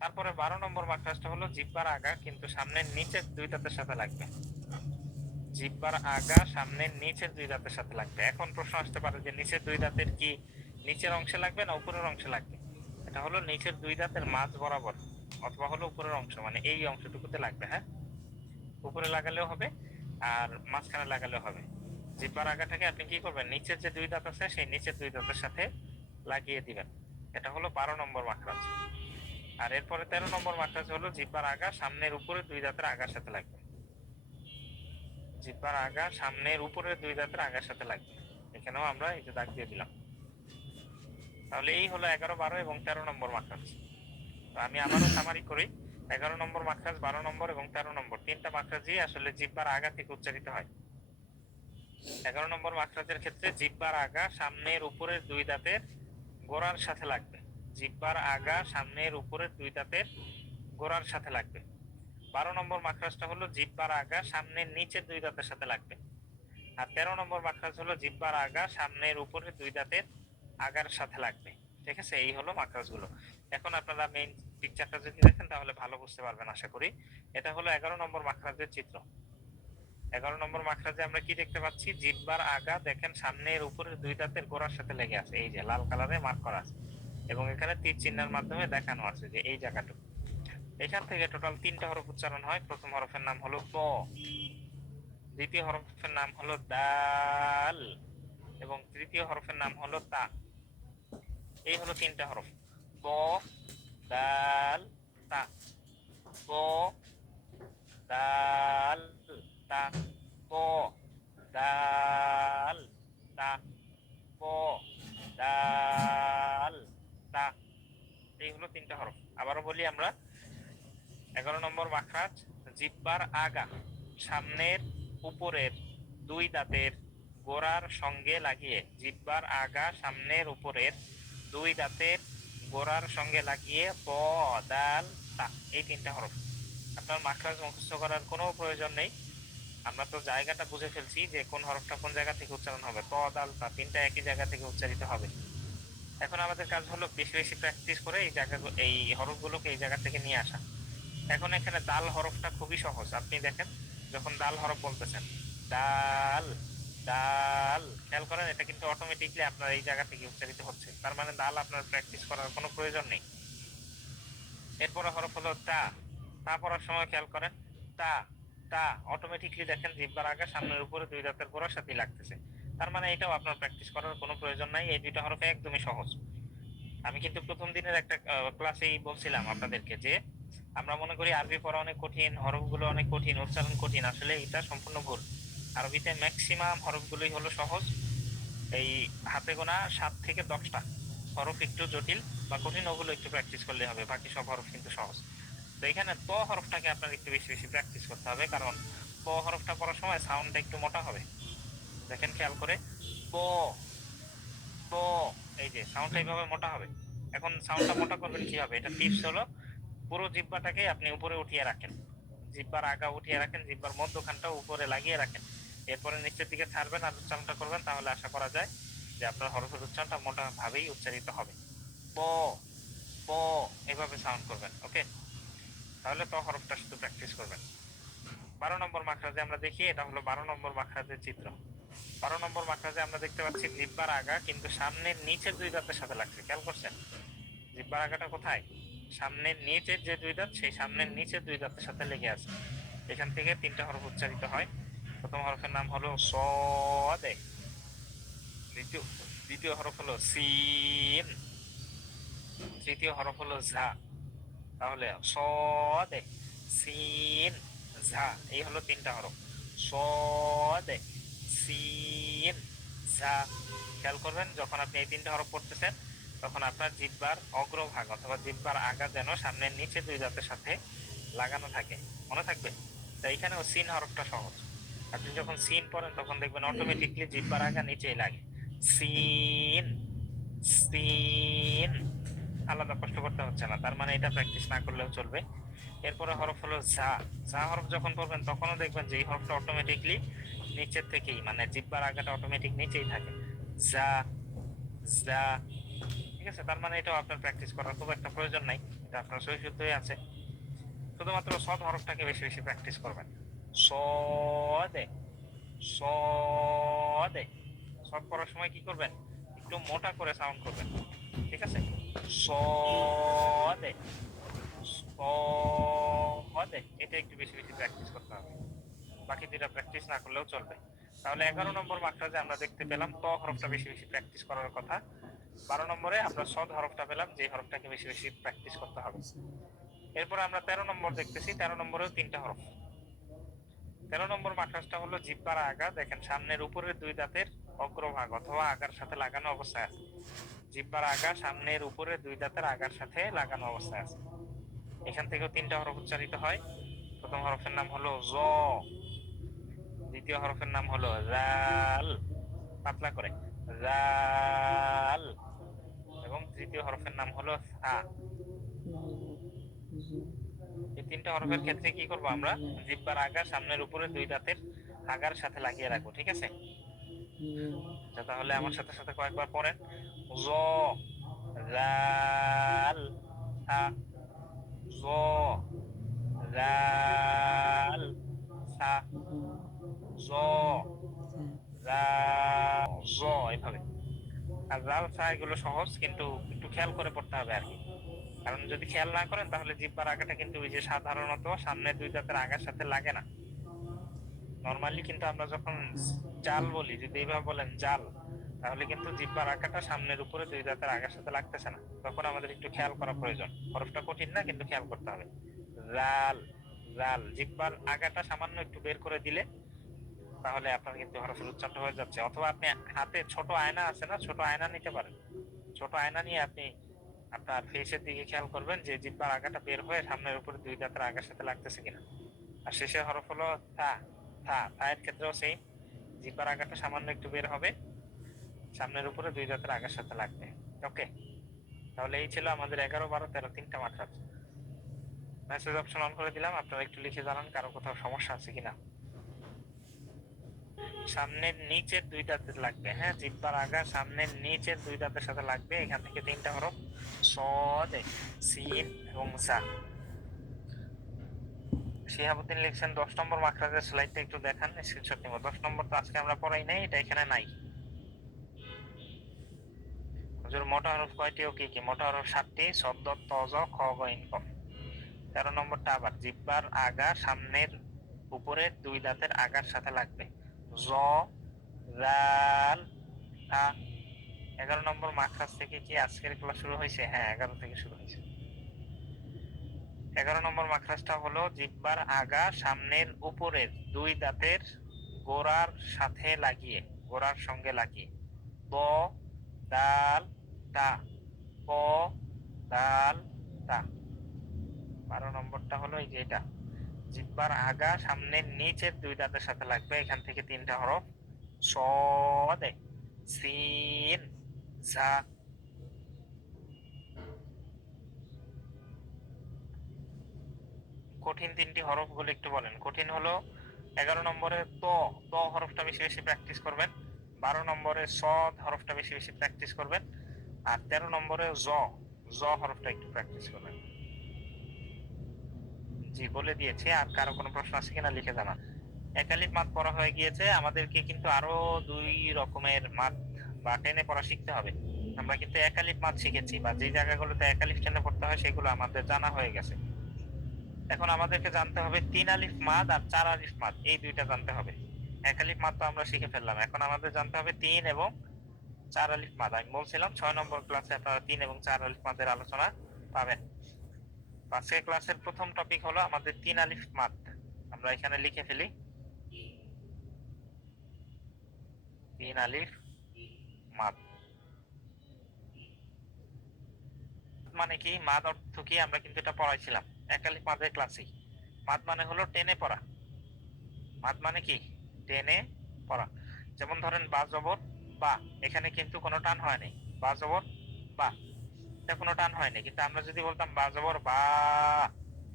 তারপরে 12 নম্বর মাখরাজটা হলো জিহ্বার আগা কিন্তু সামনের নিচের দুই দাঁতের সাথে লাগবে। জিহ্বার আগা সামনের নিচের দুই দাঁতের সাথে লাগবে। এখন প্রশ্ন আসতে পারে যে নিচের দুই দাঁতের কি নিচের অংশে লাগবে না উপরের অংশে লাগবে? এটা হলো নিচের দুই দাঁতের মাঝ বরাবর অথবা হলো উপরের অংশ, মানে এই অংশটুকুতে লাগবে। হ্যাঁ, উপরে লাগালেও হবে আর মাঝখানে লাগালেও হবে। জিহ্বার আগাটাকে আপনি কি করবেন, নিচের যে দুই দাঁত আছে সেই নিচের দুই দাঁতের সাথে লাগিয়ে দিবেন। এটা হলো 12 নম্বর মাখরাজ। আর এরপরে 13 নম্বর মাখরাজ হলো জিহ্বার আগা সামনের উপরে দুই দাঁতের আগার সাথে লাগবে। জিহ্বার আগা সামনের উপরের দুই দাঁতের আগার সাথে লাগবে। এখানেও আমরা এই যে দাগ দিয়ে দিলাম। তাহলে এই হলো 11, 12 এবং 13 নম্বর মাখরাজ। তো আমি আবারও সামারি করি। 11 নম্বর মাখরাজ, 12 নম্বর এবং 13 নম্বর তিনটা মাখরাজই আসলে জিহ্বার আগা থেকে উচ্চারিত হয়। 11 নম্বর মাখরাজের ক্ষেত্রে জিহ্বার আগা সামনের উপরের দুই দাঁতের গোড়ার সাথে লাগবে। জিহ্বার আগা সামনের উপরের দুই দাঁতের গোড়ার সাথে লাগবে। 12 নম্বর মাখরাজটা হলো জিহ্বার আগা সামনের নিচের দুই দাঁতের সাথে লাগবে। আর 13 নম্বর মাখরাজ হলো জিহ্বার আগা সামনের উপরের দুই দাঁতের আগার সাথে লাগবে। ঠিক আছে, এই হলো মাখরাজগুলো। এখন আপনারা মেইন পিকচারটা যদি দেখেন তাহলে ভালো বুঝতে পারবেন আশা করি। এটা হলো 11 নম্বর মাখরাজের চিত্র। 11 নম্বর মাখরাজে আমরা কি দেখতে পাচ্ছি, জিহ্বার আগা দেখেন সামনের উপরের দুই দাঁতের গোড়ার সাথে লেগে আছে, এই যে লাল কালারে মার্ক করা আছে এবং এখানে তীর চিহ্নের মাধ্যমে দেখানো আছে যে এই জায়গাটুকু। এখান থেকে টোটাল 3টা হরফ উচ্চারণ হয়। প্রথম হরফের নাম হলো ব, দ্বিতীয় হরফের নাম হলো দাল এবং তৃতীয় হরফের নাম হলো তা। এই হলো 3টা হরফ, ব, দাল, তা। ব, দাল, তা, ব, দাল, তা, ব, দাল, তা। এই হলো 3টা হরফ। আবারও বলি আমরা, 11 নম্বর মাখরাজ জিহ্বার আগা সামনের উপরের দুই দাঁতের গোড়ার সঙ্গে লাগিয়ে, জিহ্বার আগা সামনের উপরের দুই দাঁতের গোড়ার সঙ্গে লাগিয়ে ব, দাল, তা, এই 3টা হরফ। আপনার মাখরাজ মুখস্থ করার কোনো প্রয়োজন নেই। আমরা তো জায়গাটা বুঝে ফেলছি যে কোন হরফটা কোন জায়গা থেকে উচ্চারণ হবে। ত, দাল, তা 3টা একই জায়গা থেকে উচ্চারিত হবে। এখন আমাদের কাজ হলো বেশি বেশি প্র্যাকটিস করে এই জায়গা এই হরফগুলোকে এই জায়গা থেকে নিয়ে আসা। এখন এখানে দাল হরফটা খুবই সহজ। আপনি দেখেন যখন দাল হরফ বলতেছেন, দাল, দাল, খেয়াল করেন এটা কিন্তু অটোমেটিকলি আপনার এই জায়গা থেকে উচ্চারিত হচ্ছে। তার মানে দাল আপনার প্র্যাকটিস করার কোনো প্রয়োজন নেই। এরপরে হরফ হলো তা। তা পড়ার সময় খেয়াল করেন, তা, তা অটোমেটিকলি দেখেন জিহ্বার আগা সামনের উপরে দুই দাঁতের গোড়ার সাথে লাগতেছে। তার মানে এটাও আপনার প্র্যাকটিস করার কোনো প্রয়োজন নাই। এই দুইটা হরফ একদমই সহজ। আমি কিন্তু প্রথম দিনের একটা ক্লাসেই বলছিলাম আপনাদেরকে যে আমরা মনে করি আরবি পড়া অনেক কঠিন, হরফগুলো অনেক কঠিন, উচ্চারণ কঠিন। আসলে এটা সম্পূর্ণ ভুল। আরবিতে ম্যাক্সিমাম হরফগুলোই হলো সহজ। এই হাতে গোনা 7 থেকে 10টা হরফ একটু জটিল বা কঠিন, ওগুলো একটু প্র্যাকটিস করলে হবে, বাকি সব হরফ কিন্তু সহজ। তো এখানে ত হরফটাকে আপনার একটু বেশি বেশি প্র্যাকটিস করতে হবে, কারণ ত হরফটা পড়ার সময় সাউন্ডটা একটু মোটা হবে। দেখেন খেয়াল করে, প, প, এই যে সাউন্ডটা এইভাবে মোটা হবে। এখন সাউন্ডটা মোটা করবেন কিভাবে, এটা টিপস হলো পুরো জিহ্বাটাকে আপনি উপরে উঠিয়ে রাখেন, জিহ্বার আগা উঠিয়ে রাখেন, জিহ্বার মধ্যখানটা উপরে লাগিয়ে রাখেন, এরপরে নিচের দিকে ছাড়বেন আর উচ্চারণটা করবেন। তাহলে আশা করা যায় যে আপনার হরফের উচ্চারণটা মোটা ভাবেই উচ্চারিত হবে। প, প, এভাবে সাউন্ড করবেন। ওকে, তাহলে ত হরফটা শুধু প্র্যাকটিস করবেন। 12 নম্বর মাখরাজে আমরা দেখি, এটা হলো 12 নম্বর মাখরাজের চিত্র। 12 নম্বর মাখরাজে আমরা দেখতে পাচ্ছি জিহ্বার আগা কিন্তু সামনের নিচের দুই দাঁতের সাথে লাগছে। খেয়াল করছেন জিহ্বার আগাটা কোথায়, সামনের নিচের যে দুই দাঁত সেই সামনের নিচের দুই দাঁতের সাথে লেগে আছে। এখান থেকে 3টা হরফ উচ্চারিত হয়। প্রথম হরফের নাম হলো সদে, দ্বিতীয় দ্বিতীয় হরফ হলো সিন, তৃতীয় হরফ হলো ঝা। তাহলে সদে, সিন, ঝা, এই হলো 3টা হরফ, সদে, সিন, ঝা। খেয়াল করবেন যখন আপনি এই 3টা হরফ পড়তেছেন তখন আপনার জিহ্বার অগ্রভাগ অথবা জিহ্বার আগা যেন সামনের নিচে দুই দাঁতের সাথে লাগানো থাকে, মনে থাকবে। তাই এখানেও সিন হরফটা সহজ। আপনি যখন সিন পড়েন তখন দেখবেন অটোমেটিকলি জিহ্বার আগা নিচেই লাগে। সিন, সিন, আলাদা কষ্ট করতে হচ্ছে না। তার মানে এটা প্র্যাকটিস না করলেও চলবে। এরপরে হরফ হলো ঝা। ঝা হরফ যখন পড়বেন তখনও দেখবেন যে এই হরফটা অটোমেটিকলি নিচের থেকেই, মানে জিহ্বার আগাটা অটোমেটিক নিচেই থাকে। ঝা, ঝা, ঠিক আছে। তার মানে এটাও আপনার প্র্যাকটিস করার খুব একটা প্রয়োজন নাই। এটা আপনার সহি শুদ্ধই আছে। শুধুমাত্র সদ হরফটাকে বেশি বেশি প্র্যাকটিস করবেন। সদে, সদে। সদ করার সময় কি করবেন, একটু মোটা করে সাউন্ড করবেন, ঠিক আছে? সদে, সদে, এটা একটু বেশি বেশি প্র্যাকটিস করতে হবে। বাকি দুইটা প্র্যাকটিস না করলেও চলবে। তাহলে 11 নম্বর মাখরাজে আমরা দেখতে পেলাম ত হরফটা বেশি বেশি প্র্যাকটিস করার কথা। 12 নম্বরে আমরা সদ হরফটা পেলাম, যে হরফটাকে বেশি বেশি প্র্যাকটিস করতে হবে। এরপর আমরা 13 নম্বর দেখতেছি। 13 নম্বরেও 3টা হরফ। 13 নম্বর মাখরাজটা হলো জিহ্বার আগা। দেখেন সামনের উপরের দুই দাঁতের অগ্রভাগ অথবা আগার সাথে লাগানো অবস্থায় আছে। জিহ্বার আগা সামনের উপরের দুই দাঁতের আগার সাথে লাগানো অবস্থায় আছে। এখান থেকেও 3টা হরফ উচ্চারিত হয়। প্রথম হরফের নাম হলো জ, দ্বিতীয় হরফের নাম হলো জাল, পাতলা করে জাল, এবং তৃতীয় হরফের নাম হলো সা। এই 3টা হরফের ক্ষেত্রে কি করব আমরা, জিহ্বার আগা সামনের উপরে দুই দাঁতের আগার সাথে লাগিয়ে রাখবো, ঠিক আছে? তাহলে আমার সাথে সাথে কয়েকবার পড়েন। জ, জাল, সা, জ, জাল, সা, জ, জাল, জ, এইভাবে। আর জাল সা এগুলো সহজ, কিন্তু একটু খেয়াল করে পড়তে হবে আর কি। কারণ যদি খেয়াল না করেন তাহলে জিহ্বার আগাটা কিন্তু ওই যে সাধারণত সামনের দুই দাঁতের আগার সাথে লাগে না। নরমালি কিন্তু আমরা যখন জাল বলি, যদি এইভাবে বলেন জাল, তাহলে কিন্তু জিহ্বার আগাটা সামনের উপরে দুই দাঁতের আগার সাথে লাগতেছে না। তখন আমাদের একটু খেয়াল করা প্রয়োজন। হরফটা কঠিন না, কিন্তু খেয়াল করতে হবে। জাল, জাল, জিহ্বার আগাটা সামান্য একটু বের করে দিলে তাহলে আপনার কিন্তু হরফের উচ্চারণ হয়ে যাচ্ছে। অথবা আপনি হাতে ছোট আয়না আছে না, ছোট আয়না নিতে পারেন। ছোট আয়না নিয়ে আপনি আপনার ফেসের দিকে খেয়াল করবেন যে জিহ্বার আগাটা বের হয়ে সামনের উপরে দুই দাঁতের আগার সাথে লাগতেছে কিনা। আর শেষের হরফ হলো থা, থা, থা এর ক্ষেত্রেও সেই জিহ্বার আগাটা সামান্য একটু বের হবে, সামনের উপরে দুই দাঁতের আগার সাথে লাগবে। ওকে, তাহলে এই ছিল আমাদের 11, 12, 13 3টা মাখরাজ। মেসেজ অপশন অন করে দিলাম, আপনারা একটু লিখে জানান কারো কোথাও সমস্যা আছে কিনা। সামনের নিচের দুই দাঁতের লাগবে, হ্যাঁ, জিহ্বার আগা সামনের নিচের দুই দাঁতের সাথে লাগবে। এখান থেকে 3টা হরফ, সদ, সিন এবং জা। শিহাবুদ্দিন লিখছেন 10 নম্বর মাখরাজের স্লাইডটা একটু দেখান, স্ক্রিনশট নিব। 10 নম্বর তো আজকে আমরা পড়াই নাই, এটা এখানে নাই। হুজুর মোটা হরফ কয়টি ও কি কি? মোটা হরফ 7টি, সদ, ত, জ, খ, গ, ইন, কফ। 13 নম্বরটা আবার জিহ্বার আগা সামনের উপরের দুই দাঁতের আগার সাথে লাগবে। জ, জাল, তা। 11 নম্বর মাখরাজ থেকে কি আজকের ক্লাস শুরু হয়েছে? হ্যাঁ, 11 থেকে শুরু হয়েছে। 11 নম্বর মাখরাজটা হলো জিহ্বার আগা সামনের উপরের দুই দাঁতের গোড়ার সাথে লাগিয়ে, গোড়ার সঙ্গে লাগিয়ে। ব, দাল, তা, ব, দাল, তা। 12 নম্বরটা হলো এই যে এটা, জিহ্বার আগা সামনের নিচের দুই দাঁতের সাথে লাগবে। এখান থেকে 3টা হরফ, সদ, সিন, জা। কঠিন 3টি হরফ গুলো একটু বলেন। কঠিন হলো 11 নম্বরে ত, ত হরফটা বেশি বেশি প্র্যাকটিস করবেন। 12 নম্বরে সদ হরফটা বেশি বেশি প্র্যাকটিস করবেন। আর 13 নম্বরে জ, জ হরফটা একটু প্র্যাকটিস করবেন। জি, বলে দিয়েছি। আর কারো কোনো প্রশ্ন আছে কিনা লিখে জানান। একালিফ মাদ পড়া হয়ে গিয়েছে, আমাদেরকে কিন্তু আরো 2 রকমের মাদ বা টেনে পড়া শিখতে হবে। আমরা কিন্তু একালিফ মাদ শিখেছি, বা যে জায়গাগুলোতে একালিফ টেনে পড়তে হয় সেগুলো আমাদের জানা হয়ে গেছে। এখন আমাদেরকে জানতে হবে 3 আলিফ মাদ আর 4 আলিফ মাদ, এই দুইটা জানতে হবে। এক আলিফ মাদ তো আমরা শিখে ফেললাম, এখন আমাদের জানতে হবে 3 এবং 4 আলিফ মাদ। আমি বলছিলাম 6 নম্বর ক্লাসে আপনারা 3 এবং 4 আলিফ মাদের আলোচনা পাবেন। আজকের ক্লাসের প্রথম টপিক হলো আমাদের 3 আলিফ মাদ। আমরা এখানে লিখে ফেলি 3 আলিফ মাদ মানে কি, মাদ অর্থ কি, আমরা কিন্তু এটা পড়াইছিলাম এক আলিফ মাদের ক্লাসেই। মাদ মানে হলো টেনে পড়া। মাদ মানে কি, টেনে পড়া। যেমন ধরেন বা জবর বা, এখানে কিন্তু কোনো টান হয় নাই। বা জবর বা, এটা কোনো টান হয়নি, কিন্তু আমরা যদি বলতাম বা জবর বা,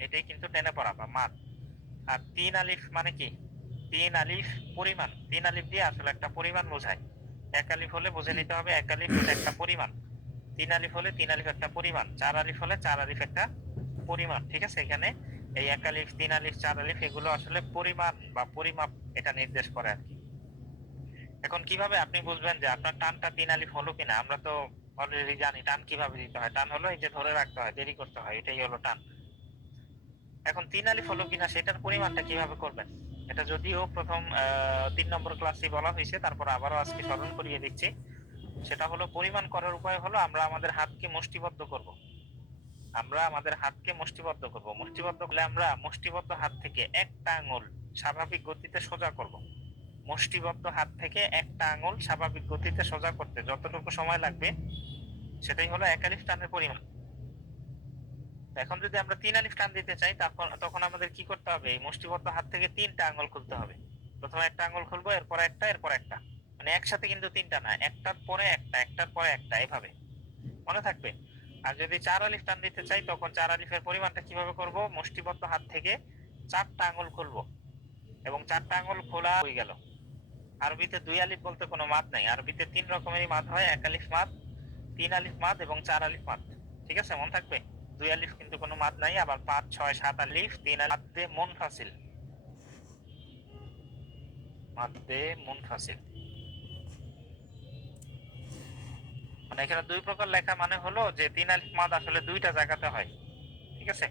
এটাই কিন্তু টেনে পড়া বা মাদ। আর 3 আলিফ মানে কি, 3 আলিফ পরিমাণ। 3 আলিফ দিয়ে আসলে একটা পরিমাণ বোঝায়। এক আলিফ হলে বুঝে নিতে হবে এক আলিফ একটা পরিমাণ, 3 আলিফ হলে 3 আলিফ একটা পরিমাণ, 4 আলিফ হলে 4 আলিফ একটা পরিমাণ, ঠিক আছে? এখানে এই 1 আলিফ 3 আলিফ 4 আলিফ এগুলো আসলে পরিমাণ বা পরিমাপ এটা নির্দেশ করে আর কি। এখন কিভাবে আপনি বুঝবেন যে আপনার টানটা 3 আলিফ হলো কিনা? আমরা তো অলরেডি জানি টান কিভাবে দিতে হয়। টান হলো এই যে ধরে রাখতে হয়, দেরি করতে হয়, এটাই হলো টান। এখন 3 আলিফ হলো কিনা সেটার পরিমাণটা কিভাবে করবেন? এটা যদিও প্রথম 3 নম্বর ক্লাসে বলা হয়েছে, তারপর আবারও আজকে স্মরণ করিয়ে দিচ্ছি। সেটা হলো পরিমাণ করার উপায় হলো আমরা আমাদের হাতকে মুষ্টিবদ্ধ করব। আমরা আমাদের হাতকে মুষ্টিবদ্ধ করব। মুষ্টিবদ্ধ করলে আমরা মুষ্টিবদ্ধ হাত থেকে একটা আঙ্গুল স্বাভাবিক গতিতে সোজা করব। মুষ্টিবদ্ধ হাত থেকে একটা আঙ্গুল স্বাভাবিক গতিতে সোজা করতে যতটুকু সময় লাগবে সেটাই হলো 1 আলিফ টানের পরিমাণ। এখন যদি আমরা 3 আলিফ টান দিতে চাই তখন আমাদের কি করতে হবে? এই মুষ্টিবদ্ধ হাত থেকে 3টা আঙ্গুল খুলতে হবে। প্রথমে একটা আঙ্গুল খুলবো, এরপর একটা, এরপর একটা, মানে একসাথে কিন্তু 3টা না, একটার পরে একটা, একটার পরে একটা, এভাবে মনে থাকবে। আর যদি 4 আলিফ টান দিতে চাই তখন 4 আলিফের পরিমাণটা কিভাবে করব? মুষ্টিবদ্ধ হাত থেকে 4টা আঙ্গুল খুলবো এবং 4টা আঙ্গুল খোলা হয়ে গেল। আরবিতে 2 আলিফ বলতে কোনো মাদ নাই। আরবিতে 3 রকমেরই মাদ হয়, 1 আলিফ মাদ, 3 আলিফ মাদ এবং 4 আলিফ মাদ। ঠিক আছে, মনে থাকবে। 2 আলিফ কিন্তু কোনো মাদ নাই। আবার 5, 6, 7 আলিফ 3 আলিফ মাদ্দে মুনফাসিল, মাদ্দে মুনফাসিল। মানে এখানে 2 প্রকার লেখা, মানে হলো যে 3 আলিফ মাদ আসলে 2টা জায়গাতে হয়। ঠিক আছে,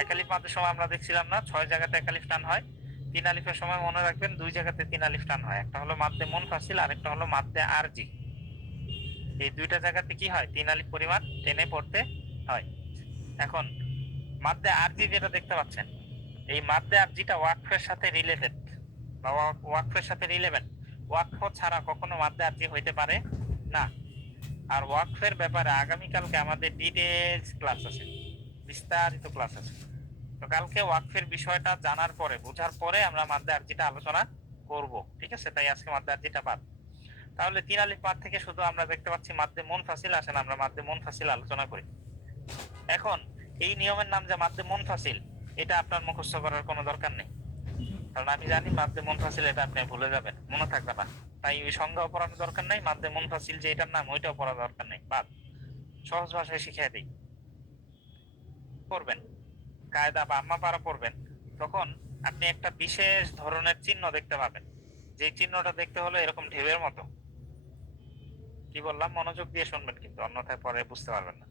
1 আলিফ মাদের সময় আমরা দেখছিলাম না 6 জায়গাতে 1 আলিফ টান হয়। 3 আলিফের সময় মনে রাখবেন 2 জায়গাতে 3 আলিফ টান হয়। একটা হলো মাদ্দে মুনফাসিল আর একটা হলো মাদ্দে আরজি। এই 2টা জায়গাতে কি হয়? 3 আলিফ পরিমাণ টেনে পড়তে হয়। এখন মাদ্দে আরজি যেটা দেখতে পাচ্ছেন, এই মাদ্দে আরজিটা ওয়াকফের সাথে রিলেটেড বা ওয়াকফের সাথে রিলেভেন্ট। ওয়াকফ ছাড়া কখনো মাদ্দে আরজি হইতে পারে না। আর ওয়াকফের ব্যাপারে আগামীকালকে আমাদের ডিটেইলস ক্লাস আছে, বিস্তারিত ক্লাস আছে। তো কালকে ওয়াকফের বিষয়টা জানার পরে, বোঝার পরে আমরা মাদ্দে আরজিটা আলোচনা করব। ঠিক আছে, তাই আজকে মাদ্দে আরজিটা বাদ। তাহলে 3 আলিফ মাদ থেকে শুধু আমরা দেখতে পাচ্ছি মাদ্দে মুনফাসিল। আসেন আমরা মাদ্দে মুনফাসিল আলোচনা করি। এখন এই নিয়মের নাম যে মাদ্দে মুনফাসিল, এটা আপনার মুখস্থ করার কোনো দরকার নেই, কারণ আমি জানি মাদ্দে মুনফাসিল এটা আপনি ভুলে যাবেন, মনে থাকবে না। তাই ওই সংজ্ঞাও পড়ানোর দরকার নেই, মাদ্দে মুনফাসিল যে এটার নাম ওইটাও পড়ার দরকার নেই, বাদ। সহজ ভাষায় শিখিয়ে দিই। পড়বেন কায়দা বা আম্মা পারা পড়বেন, তখন আপনি একটা বিশেষ ধরনের চিহ্ন দেখতে পাবেন। যে চিহ্নটা দেখতে হলো এরকম ঢেউয়ের মতো। কি বললাম মনোযোগ দিয়ে শুনবেন, কিন্তু অন্যথায় পরে বুঝতে পারবেন না।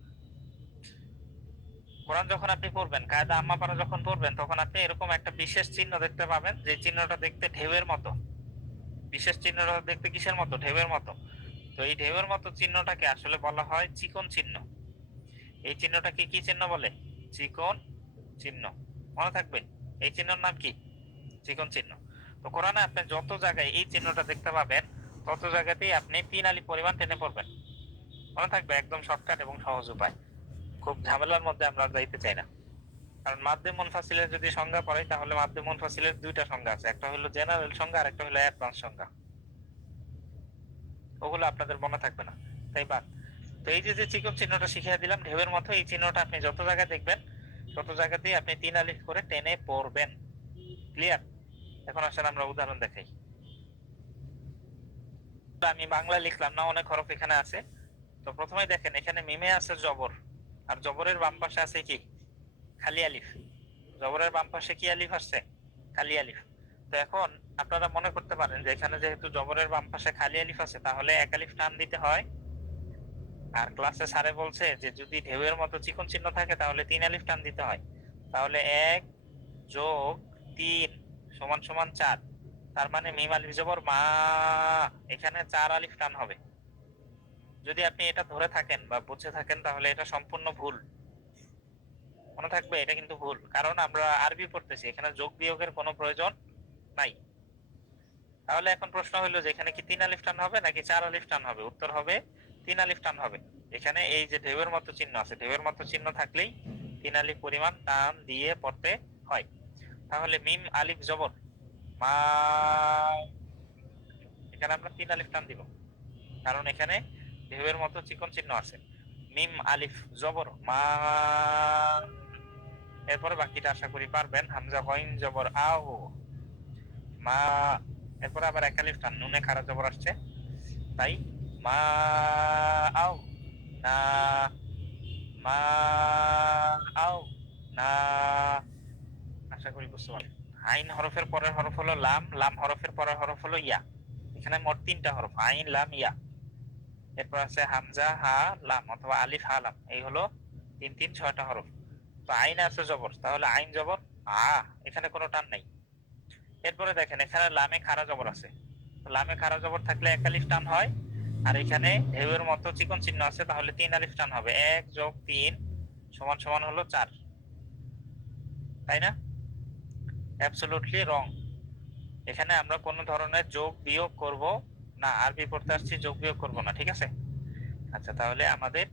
কোরআন যখন আপনি পড়বেন, কায়দা আম্মা পারা যখন পড়বেন, তখন আপনি এরকম একটা বিশেষ চিহ্ন দেখতে পাবেন, যে চিহ্নটা দেখতে ঢেউয়ের মতো। বিশেষ চিহ্নটা দেখতে কিসের মতো? ঢেউয়ের মতো। তো এই ঢেউয়ের মতো চিহ্নটাকে আসলে বলা হয় চিকন চিহ্ন। এই চিহ্নটাকে কি চিহ্ন বলে? চিকন চিহ্ন। মনে থাকবে, এই চিহ্নের নাম কি? চিকন চিহ্ন। তো কোরআনে আপনি যত জায়গায় এই চিহ্নটা দেখতে পাবেন, তত জায়গাতেই আপনি 3 আলিফ পরিমাণ টেনে পড়বেন। মনে থাকবে, একদম শর্টকাট এবং সহজ উপায়। খুব ঝামেলার মধ্যে আমরা যাইতে চাই না। কারণ মাদ্দে মুনফাসিলের যদি সংজ্ঞা পড়াই, তাহলে মাদ্দে মুনফাসিলের 2টা সংজ্ঞা আছে, একটা হলো জেনারেল সংজ্ঞা আর একটা হলো অ্যাডভান্স সংজ্ঞা। ওগুলো আপনাদের মনে থাকবে না, তাই বাদ। তো এই যে চিকন চিহ্নটা শিখিয়ে দিলাম ঢেউয়ের মতো, এই চিহ্নটা আপনি যত জায়গায় দেখবেন তত জায়গাতেই আপনি 3 আলিফ করে টেনে পড়বেন। ক্লিয়ার? এখন আসলে আমরা উদাহরণ দেখাই। আমি বাংলা লিখলাম না, অনেক হরফ এখানে আছে। তো প্রথমে দেখেন, এখানে মিমে আছে জবর, আর জবরের বাম পাশে আছে কি? খালি আলিফ। জবরের বাম পাশে কি আলিফ আসছে? খালি আলিফ। তো এখন আপনারা মনে করতে পারেন যে এখানে যেহেতু জবরের বাম পাশে খালি আলিফ আছে, তাহলে 1 আলিফ টান দিতে হয়। আর ক্লাসে স্যারে বলছে যে যদি ঢেউয়ের মতো চিকন চিহ্ন থাকে তাহলে 3 আলিফ টান দিতে হয়। তাহলে 1 যোগ 3 সমান সমান 4। তার মানে মিম আলিফ জবর মা, এখানে 4 আলিফ টান হবে। যদি আপনি এটা ধরে থাকেন বা বুঝে থাকেন, তাহলে এটা সম্পূর্ণ ভুল। মনে থাকবে, এটা কিন্তু ভুল, কারণ আমরা আরবি পড়তেছি, এখানে যোগ বিয়োগের কোনো প্রয়োজন নাই। তাহলে এখন প্রশ্ন হলো যে এখানে কি 3 আলিফ টান হবে নাকি 4 আলিফ টান হবে? উত্তর হবে 3 আলিফ টান হবে। এখানে এই যে ঢেউয়ের মতো চিহ্ন আছে, ঢেউয়ের মতো চিহ্ন থাকলেই 3 আলিফ পরিমাণ টান দিয়ে পড়তে হয়। তাহলে মিম আলিফ জবর মা, এখানে আমরা 3 আলিফ টান দিব, কারণ এখানে ঢেউয়ের মতো চিকন চিহ্ন আছে। মিম আলিফ জবর মা, এরপরে বাকিটা আশা করি পারবেন। হামজা গইন জবর আও মা, এরপরে আবার 1 আলিফ টান, নুনে খাড়া জবর আসছে, তাই মা আও না, মা আও না, আশা করি বুঝতে পারলেন। আইন হরফের পরের হরফ হলো লাম, লাম হরফের পরের হরফ হলো ইয়া। এখানে মোট 3টা হরফ, আইন লাম ইয়া। এরপর আছে হামজা হা লাম অথবা আলিফ হা লাম, এই হলো 3 3 6টা হরফ। তো আইন আছে জবর, তাহলে আইন জবর আ, এখানে কোনো টান নাই। এরপরে দেখেন এখানে লামে খাড়া জবর আছে, তো লামে খাড়া জবর থাকলে 1 আলিফ টান হয়। আর এখানে ঢেউয়ের মতো চিকন চিহ্ন আছে, তাহলে 3 আলিফ টান হবে। 1 যোগ 3 সমান সমান হলো 4, তাই না? অ্যাবসলিউটলি রং। এখানে আমরা কোনো ধরনের যোগ বিয়োগ করব না, আরবি পড়তে আসছি, যোগ বিয়োগ করব না, ঠিক আছে? আচ্ছা, তাহলে আমাদের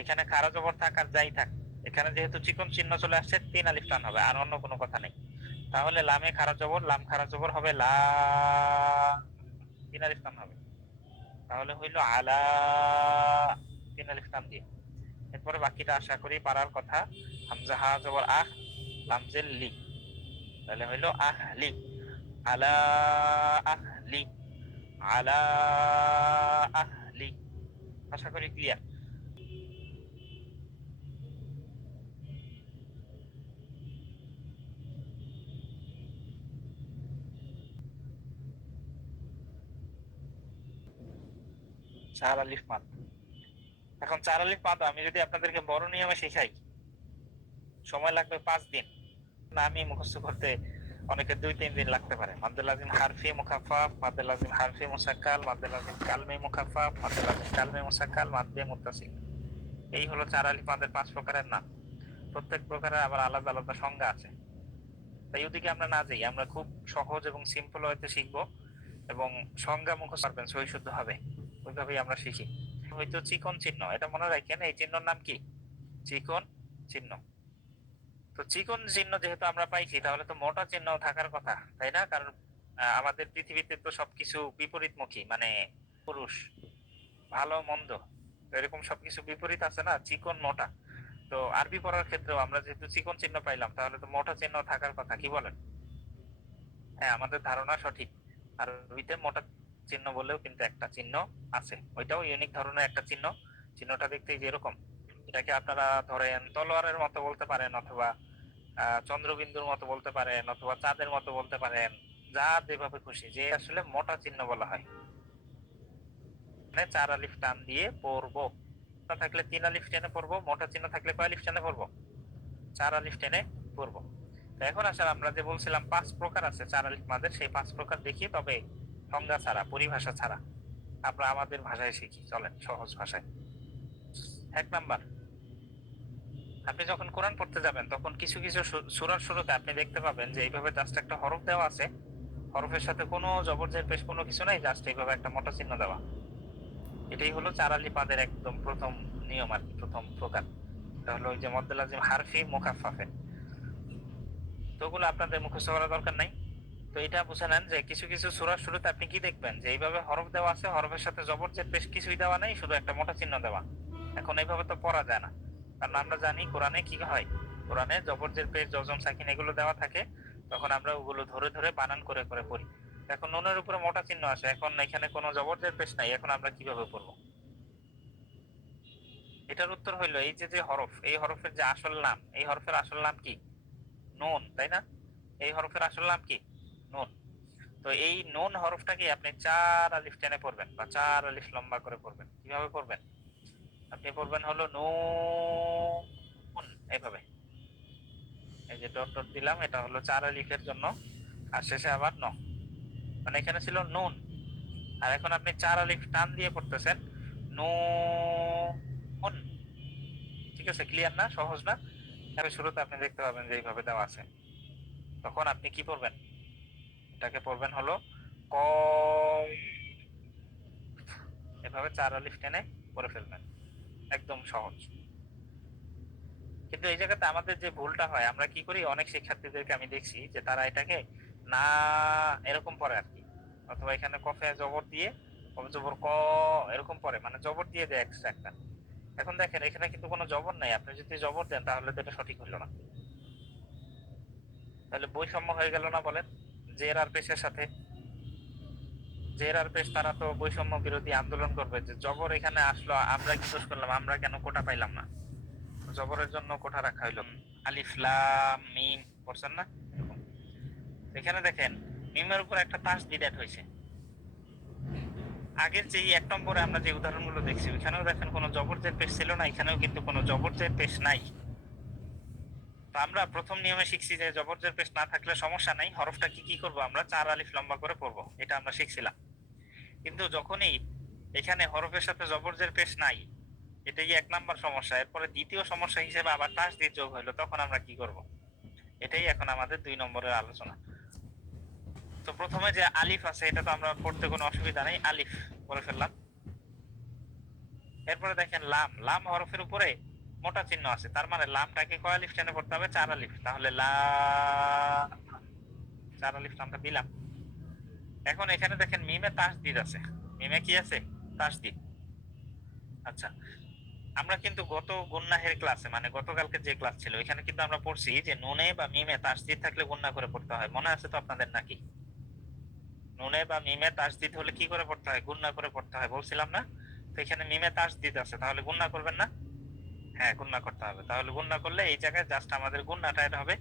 এখানে খাড়া জবর থাক আর যাই থাক, এখানে যেহেতু চিকন চিহ্ন চলে আসছে 3 আলিফ টান হবে, আর অন্য কোনো কথা নেই। তাহলে লামে খাড়া জবর, লাম খাড়া জবর হবে লা, 3 আলিফ টান হবে। তাহলে হইলো আলা, 3 আলিফ টান দিয়ে। এরপরে বাকিটা আশা করি পারার কথা। হামজা হা জবর আহ, লামজের লি, তাহলে হইলো আহলি, আলা আহলি, আলা আহলি। আশা করি ক্লিয়ার। চার আলিফ মাদ। এখন 4 আলিফ মাদ আমি যদি আপনাদেরকে বড় নিয়মে শিখাই, সময় লাগবে 5 দিন। না, আমি মুখস্থ করতে অনেকের 2-3 দিন লাগতে পারে। মাদ্দে লাজিম হারফি মুখাফফাফ, মাদ্দে লাজিম হারফি মুসাক্কাল, মাদ্দে লাজিম কালমে মুখাফফাফ, মাদ্দে লাজিম কালমে মুসাক্কাল, মাদ্দে মুত্তাসিল। এই হলো 4 আলিফ মাদের 5 প্রকারের নাম। প্রত্যেক প্রকারের আবার আলাদা আলাদা সংজ্ঞা আছে। তাই ওদিকে আমরা না যাই, আমরা খুব সহজ এবং সিম্পল হইতে শিখবো, এবং সংজ্ঞা মুখস্থ পারবেন সই শুদ্ধ হবে, ওইভাবেই আমরা শিখি। হয়তো চিকন চিহ্ন, এটা মনে রাখেন, এই চিহ্নর নাম কি? চিকন চিহ্ন। তো চিকন চিহ্ন যেহেতু আমরা পাইছি, তাহলে তো মোটা চিহ্ন থাকার কথা, তাই না? কারণ আমাদের পৃথিবীতে তো সবকিছু বিপরীতমুখী, মানে পুরুষ ভালো মন্দ, তো এরকম সবকিছু বিপরীত আছে না, চিকন মোটা। তো আরবি পড়ার ক্ষেত্রেও আমরা যেহেতু চিকন চিহ্ন পাইলাম, তাহলে তো মোটা চিহ্ন থাকার কথা, কি বলেন? হ্যাঁ, আমাদের ধারণা সঠিক। আরবিতে মোটা চিহ্ন বলেও কিন্তু একটা চিহ্ন আছে, ওইটাও ইউনিক ধরনের একটা চিহ্ন। চিহ্নটা দেখতে যেরকম, এটাকে আপনারা ধরেন তলোয়ারের মতো বলতে পারেন, অথবা চন্দ্রবিন্দুর মতো বলতে পারেন, অথবা চাঁদের মতো বলতে পারেন, যা যেভাবে খুশি, যে আসলে মোটা চিহ্ন বলা হয়। মানে 4 আলিফ টান দিয়ে পড়বো, না থাকলে 3 আলিফ টেনে পড়বো, মোটা চিহ্ন থাকলে কয় আলিফ টেনে পড়বো? 4 আলিফ টেনে পড়বো। তো এখন আসলে আমরা যে বলছিলাম 5 প্রকার আছে 4 আলিফ মাদের, সেই 5 প্রকার দেখি, তবে সংজ্ঞা ছাড়া, পরিভাষা ছাড়া। আমরা আমাদের ভাষায় শিখি, চলেন সহজ ভাষায়। 1 নাম্বার, আপনি যখন কোরআন পড়তে যাবেন, তখন কিছু কিছু সূরার শুরুতে আপনি দেখতে পাবেন যে এইভাবে জাস্ট একটা হরফ দেওয়া আছে, হরফের সাথে কোনো জবরজের পেশ কোনো কিছু নাই, জাস্ট এইভাবে একটা মোটা চিহ্ন দেওয়া। এটাই হলো 4 আলিফ মাদের একদম প্রথম নিয়ম আর কি, প্রথম প্রকার। এটা হলো ওই যে মদ্দে লাজিম হারফি মুখাফফাফে। তো ওগুলো আপনাদের মুখস্থ করার দরকার নাই। তো এটা বুঝে নেন যে কিছু কিছু সূরার শুরুতে আপনি কি দেখবেন, যে এইভাবে হরফ দেওয়া আছে, হরফের সাথে জবরজের পেশ কিছুই দেওয়া নেই, শুধু একটা মোটা চিহ্ন দেওয়া। এখন এইভাবে তো পড়া যায় না, কারণ আমরা জানি কোরআনে কি হয়, কোরআনে জবরজের পেশ জজম সাকিন এগুলো দেওয়া থাকে, তখন আমরা ওগুলো ধরে ধরে বানান করে করে পড়ি। এখন নুনের উপরে মোটা চিহ্ন আছে, এখন এখানে কোনো জবরজের পেশ নাই, এখন আমরা কিভাবে পড়বো? এটার উত্তর হইলো, এই যে যে হরফ, এই হরফের যে আসল নাম, এই হরফের আসল নাম কি? নুন, তাই না? এই হরফের আসল নাম কি? নুন। তো এই নুন হরফটাকে আপনি 4 আলিফ টেনে পড়বেন, বা 4 আলিফ লম্বা করে পড়বেন। কিভাবে পড়বেন? আপনি পড়বেন হলো নুন, এইভাবে। এই যে ডট ডট দিলাম, এটা হলো 4 আলিফের জন্য, আর শেষে আবার ন, মানে এখানে ছিল নুন, আর এখন আপনি 4 আলিফ টান দিয়ে পড়তেছেন নুন। ঠিক আছে, ক্লিয়ার না? সহজ না? তবে শুরুতে আপনি দেখতে পাবেন যে এইভাবে দেওয়া আছে, তখন আপনি কি পড়বেন? এটাকে পড়বেন হলো ক, এভাবে 4 আলিফ টেনে পড়ে ফেলবেন, একদম সহজ। কিন্তু এই জায়গাতে আমাদের যে ভুলটা হয়, আমরা কি করি, অনেক শিক্ষার্থীদেরকে আমি দেখছি যে তারা এটাকে না এরকম পড়ে আর কি, অথবা এখানে কফে জবর দিয়ে কফ জবর ক এরকম পড়ে, মানে জবর দিয়ে দেয় এক্সট্রা একটা। এখন দেখেন এখানে কিন্তু কোনো জবর নাই, আপনি যদি জবর দেন তাহলে তো এটা সঠিক হলো না, তাহলে বৈষম্য হয়ে গেল না বলেন? জের আর পেশের সাথে, জের আর পেশ তারা তো বৈষম্য বিরোধী আন্দোলন করবে, যে জবর এখানে আসলো, আমরা কি দোষ করলাম, আমরা কেন কোটা পাইলাম না? জবরের জন্য কোঠা রাখা হইলো। আলিফ লাম মিম পড়ছেন না এরকম। এখানে দেখেন মিমের উপর একটা তাসদিদ অ্যাড হয়েছে। আগের যে 1 নম্বরে আমরা যে উদাহরণগুলো দেখছি ওইখানেও দেখেন কোনো জবরজের পেশ ছিল না, এখানেও কিন্তু কোনো জবরজের পেশ নাই। তো আমরা প্রথম নিয়মে শিখছি যে জবরজের পেশ না থাকলে সমস্যা নাই, হরফটা কি করব আমরা 4 আলিফ লম্বা করে পড়বো, এটা আমরা শিখছিলাম। কিন্তু যখনই এখানে হরফের সাথে জবরজের পেশ নাই, এটাই 1 নাম্বার সমস্যা। এরপরে দ্বিতীয় সমস্যা হিসেবে আবার তাসদিদ যোগ হলো, তখন আমরা কি করব, এটাই এখন আমাদের 2 নম্বরের আলোচনা। তো প্রথমে যে আলিফ আছে এটা তো আমরা পড়তে কোনো অসুবিধা নেই, আলিফ পড়ে ফেললাম। এরপরে দেখেন লাম, লাম হরফের উপরে মোটা চিহ্ন আছে, তার মানে লামটাকে কয় আলিফ টেনে পড়তে হবে, 4 আলিফ। তাহলে লা 4 আলিফ লামটা দিলাম। এখন এখানে দেখেন মিমে তাসদিদ আছে, মিমে কি আছে, তাসদিদ। আচ্ছা, আমরা কিন্তু গত গুন্নাহের ক্লাসে মানে গতকালকে যে ক্লাস ছিল এখানে কিন্তু আমরা পড়ছি যে নুনে বা মিমে তাসদিদ থাকলে গুন্না করে পড়তে হয়, মনে আছে তো আপনাদের নাকি? নুনে বা মিমে তাসদিদ হলে কি করে পড়তে হয়, গুন্না করে পড়তে হয় বলছিলাম না? তো এখানে মিমে তাসদিদ আছে, তাহলে গুন্না করবেন না? হ্যাঁ, গুন্না করতে হবে। তাহলে গুন্না করলে এই জায়গায় জাস্ট আমাদের গুন্নাটা এটা হবে,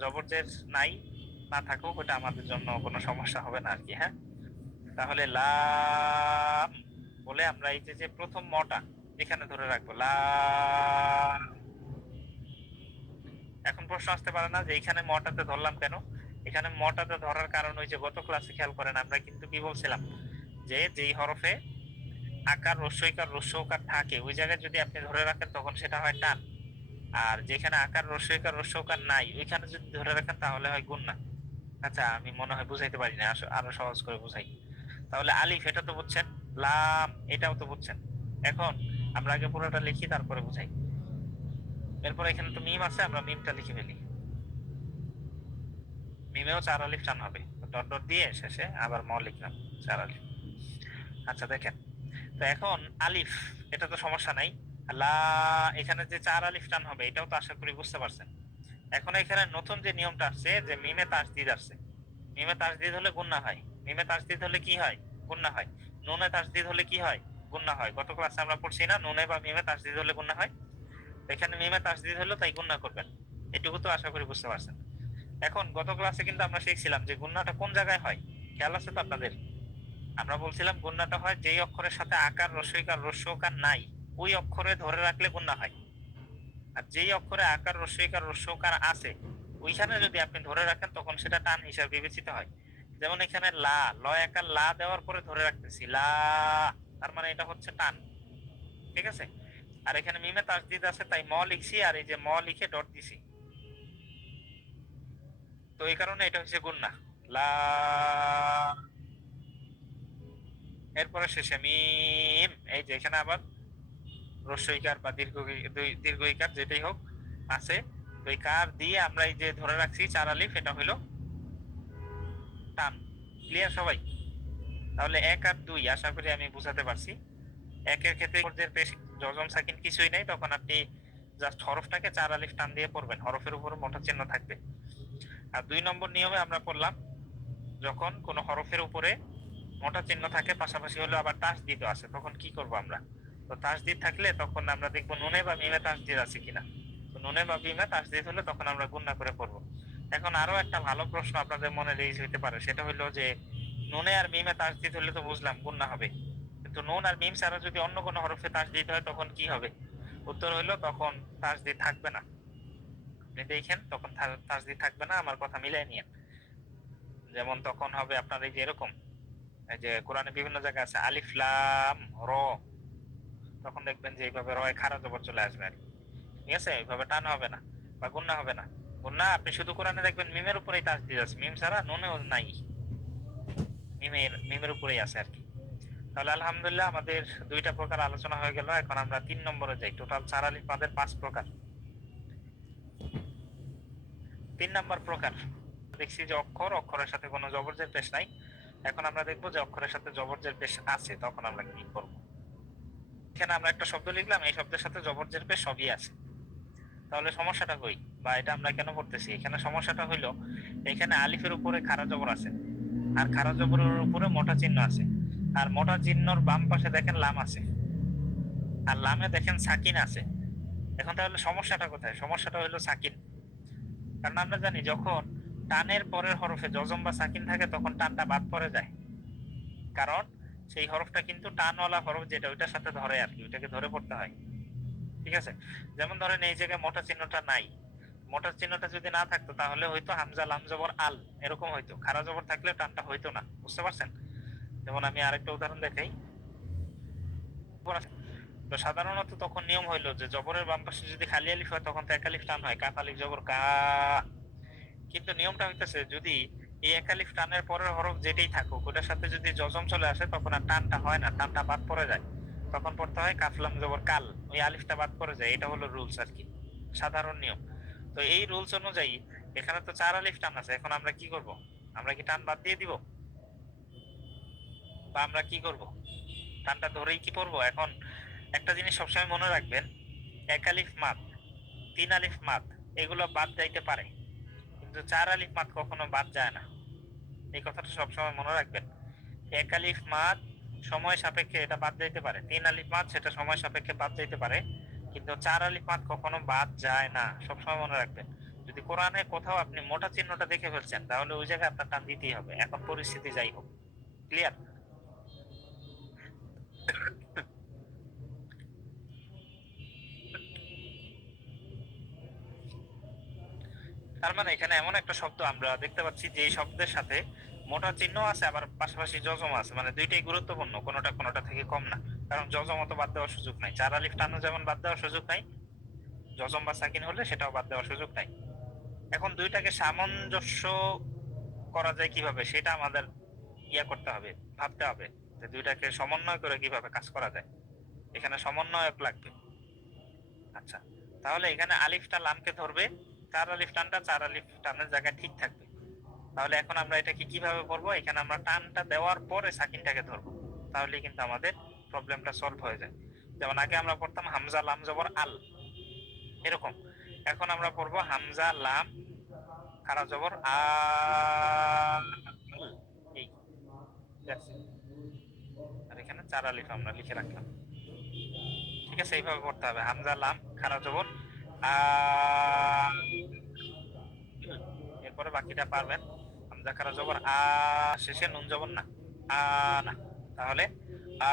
জবরজের নাই না থাকুক ওটা আমাদের জন্য কোনো সমস্যা হবে না আর কি। হ্যাঁ, তাহলে লাম বলে আমরা এই যে প্রথম মটা এখানে ধরে রাখবো লাম। এখন প্রশ্ন আসতে পারে না যে এখানে মটাতে ধরলাম কেন? এখানে মটাতে ধরার কারণ ওই যে গত ক্লাসে খেয়াল করেন আমরা কিন্তু কি বলছিলাম, যে যেই হরফে আকার রস্যইকার রস্যকার থাকে ওই জায়গায় যদি আপনি ধরে রাখেন তখন সেটা হয় টান, আর যেখানে আকার রস্যইকার রস্যকার নাই ওইখানে যদি ধরে রাখেন তাহলে হয় গুণনা। আচ্ছা, আমি মনে হয় বুঝাইতে পারি না, আরো সহজ করে বুঝাই। তাহলে আলিফ এটা তো বুঝছেন, লাম এটাও তো বুঝছেন। এখন আমরা আগে পুরোটা লিখি তারপরে বুঝাই। এরপর এখানে তো মিম আছে, আমরা মিমটা লিখে ফেলি। মিমেও 4 আলিফ টান হবে, ডট ডট দিয়ে শেষে আবার ম লিখলাম 4 আলিফ। আচ্ছা দেখেন, তো এখন আলিফ এটা তো সমস্যা নাই, লা এখানে যে 4 আলিফ টান হবে এটাও তো আশা করি বুঝতে পারছেন। এখন এখানে নতুন যে নিয়মটা আসছে যে মিমে তাসদিদ আসছে, মিমে তাসদিদ হলে গুণনা হয়, মিমে তাসদিদ হলে কি হয়, গুণনা হয়। নুনে তাসদিদ হলে কি হয়, গুণনা হয়। গত ক্লাসে আমরা পড়ছি না নুনে বা মিমে তাসদিদ হলে গুণনা হয়, এখানে মিমে তাসদিদ হলো তাই গুণনা করবেন, এটুকু তো আশা করি বুঝতে পারছেন। এখন গত ক্লাসে কিন্তু আমরা শিখছিলাম যে গুণনাটা কোন জায়গায় হয়, খেয়াল আছে তো আপনাদের? আমরা বলছিলাম গুণনাটা হয় যেই অক্ষরের সাথে আকার রস্যইকার রস্যকার নাই ওই অক্ষরে ধরে রাখলে গুণনা হয়, আর যেই অক্ষরে আকার রস্যইকার রস্যকার আছে ওইখানে যদি আপনি ধরে রাখেন তখন সেটা টান হিসাবে বিবেচিত হয়। যেমন এখানে লা, ল একার লা দেওয়ার পরে ধরে রাখতেছি লা, তার মানে এটা হচ্ছে টান, ঠিক আছে? আর এখানে মিমে তাসদিদ আছে তাই ম লিখছি, আর এই যে ম লিখে ডট দিছি, তো এই কারণে এটা হচ্ছে গুণনা লা। এরপরে শেষে মিম, এই যে এখানে আবার রস্যইকার বা দীর্ঘইকার যেটাই হোক আছে, তো এই কার দিয়ে আমরা এই যে ধরে রাখছি 4 আলিফ, এটা হলো টান। ক্লিয়ার সবাই? তাহলে 1 আর 2 আশা করি আমি বুঝাতে পারছি। একের ক্ষেত্রে পেশ জজম সাকিন কিছুই নাই, তখন আপনি জাস্ট হরফটাকে 4 আলিফ টান দিয়ে পড়বেন, হরফের উপর মোটা চিহ্ন থাকবে। আর 2 নম্বর নিয়মে আমরা পড়লাম যখন কোন হরফের উপরে মোটা চিহ্ন থাকে পাশাপাশি হলো আবার তাসদিদ আছে তখন কি করব আমরা, তো তাসদিদ থাকলে তখন আমরা দেখবো নুনে বা মিমে তাসদিদ আছে কিনা, তো নুনে বা মিমে তাসদিদ হলে তখন আমরা গুণনা করে পড়বো। এখন আরো একটা ভালো প্রশ্ন আপনাদের মনে রেইজ হইতে পারে, সেটা হলো যে নুনে আর মিমে তাসদিদ হলে তো বুঝলাম গুণনা হবে, কিন্তু নুন আর মিম ছাড়া যদি অন্য কোনো হরফে তাসদিদ হয় তখন কি হবে? উত্তর হইলো তখন তাসদিদ থাকবে না। আপনি দেখেন তখন তাসদিদ থাকবে না, আমার কথা মিলাই নিয়েন। যেমন তখন হবে আপনার এই যে এরকম, এই যে কোরআনে বিভিন্ন জায়গায় আছে আলিফ লাম র, তখন দেখবেন যে এইভাবে রয় খাড়া জবর চলে আসবে আর কি। ঠিক আছে, এইভাবে টান হবে না বা গুণনা হবে না। গুণনা আপনি শুধু কোরআনে দেখবেন মিমের উপরেই তাসদিদ আছে, মিম ছাড়া নুনেও নাই, মিমের উপরেই আছে আর কি। তাহলে আলহামদুলিল্লাহ আমাদের 2টা প্রকার আলোচনা হয়ে গেল। এখন আমরা 3 নম্বরে যাই। টোটাল 4 আলিফ আমাদের 5 প্রকার। 3 নম্বর প্রকার দেখছি যে অক্ষরের সাথে কোনো জবরজের পেশ নাই। এখন আমরা দেখবো যে অক্ষরের সাথে জবরজের পেশ আছে, তখন আমরা কি করব। এখানে আমরা একটা শব্দ লিখলাম, এই শব্দের সাথে জবরজের পেশ সবই আছে, তাহলে সমস্যাটা কই বা এটা আমরা কেন করতেছি? এখানে সমস্যাটা হইলো এখানে আলিফের উপরে খাড়া জবর আছে, আর খাড়া জবরের উপরে মোটা চিহ্ন আছে, আর মোটা চিহ্নর বাম পাশে দেখেন লাম আছে, আর লামে দেখেন সাকিন আছে। এখন তাহলে সমস্যাটা কোথায়? সমস্যাটা হলো সাকিন। কারণ আমরা জানি যখন টানের পরের হরফে জজম বা সাকিন থাকে তখন টানটা বাদ পড়ে যায়, কারণ সেই হরফটা কিন্তু টানওয়ালা হরফ, যেটা ওইটার সাথে ধরে আর কি, ওইটাকে ধরে পড়তে হয়। ঠিক আছে, যেমন ধরেন এই জায়গায় মোটা চিহ্নটা নাই, মোটা চিহ্নটা যদি না থাকতো তাহলে হয়তো হামজা লাম জবর আল এরকম হয়তো, খাড়া জবর থাকলে টানটা হইতো না, বুঝতে পারছেন? যেমন আমি আরেকটা উদাহরণ দেখাই। তো সাধারণত তখন নিয়ম হইলো যে জবরের বাম পাশে যদি খালি আলিফ হয় তখন তো এক আলিফ টান হয়, কাফ আলিফ জবর কা। কিন্তু নিয়মটা হইতেছে যদি এই এক আলিফ টানের পরের হরফ যেটাই থাকুক ওটার সাথে যদি জজম চলে আসে তখন আর টানটা হয় না, টানটা বাদ পড়ে যায়, তখন পড়তে হয় কাফলাম জবর কাল, ওই আলিফটা বাদ পড়ে যায়। এটা হলো রুলস আর কি, সাধারণ নিয়ম। তো এই রুলস অনুযায়ী এখানে তো চার আলিফ টান আছে, এখন আমরা কি করব? আমরা কি টান বাদ দিয়ে দিব, বা আমরা কি করব? টানটা ধরেই কি পড়বো? এখন একটা জিনিস সবসময় মনে রাখবেন, এক আলিফ মাদ, তিন আলিফ মাদ এগুলো বাদ যাইতে পারে, কিন্তু চার আলিফ মাদ কখনো বাদ যায় না, এই কথাটা সবসময় মনে রাখবেন। এক আলিফ মাদ সময় সাপেক্ষে এটা বাদ যাইতে পারে, তিন আলিফ মাদ সেটা সময় সাপেক্ষে বাদ যাইতে পারে, কিন্তু চার আলিফ মাদ কখনো বাদ যায় না, সবসময় মনে রাখবেন। যদি কোরআনে কোথাও আপনি মোটা চিহ্নটা দেখে ফেলছেন তাহলে ওই জায়গায় আপনার টান দিতেই হবে, এখন পরিস্থিতি যাই হোক। ক্লিয়ার? তার মানে এখানে এমন একটা শব্দ আমরা দেখতে পাচ্ছি যে এই শব্দের সাথে মোটা চিহ্ন আছে আবার পাশাপাশি যজম আছে, মানে দুইটাই গুরুত্বপূর্ণ, কোনোটা কোনোটা থেকে কম না। কারণ যজম তো বাদ দেওয়ার সুযোগ নাই, চার আলিফ টানো যেমন বাদ দেওয়ার সুযোগ নাই, যজম বা সাকিন হলে সেটাও বাদ দেওয়ার সুযোগ নাই। এখন দুইটাকে সামঞ্জস্য করা যায় কিভাবে সেটা আমাদের করতে হবে, ভাবতে হবে যে দুইটাকে সমন্বয় করে কিভাবে কাজ করা যায়। এখানে সমন্বয়ক লাগবে। আচ্ছা, তাহলে এখানে আলিফটা লামকে ধরবে, চার আলিফ টানটা চার আলিফ টানের জায়গায় ঠিক থাকবে। তাহলে এখন আমরা এটাকে কিভাবে করবো? এখানে আমরা টানটা দেওয়ার পরে সাকিনটাকে ধরবো, তাহলে কিন্তু আমাদের প্রবলেমটা সলভ হয়ে যায়। যেমন আগে আমরা পড়তাম হামজা লাম জবর আল এরকম, এখন আমরা পড়বো হামজা লাম খাড়া জবর আ, এই, আর এখানে চার আলিফ আমরা লিখে রাখলাম। ঠিক আছে, এইভাবে পড়তে হবে, হামজা লাম খাড়া জবর আ, এরপরে বাকিটা পারবেন। হামজা খাড়া জবর আ, শেষে নুন জবর না, আ না, তাহলে আ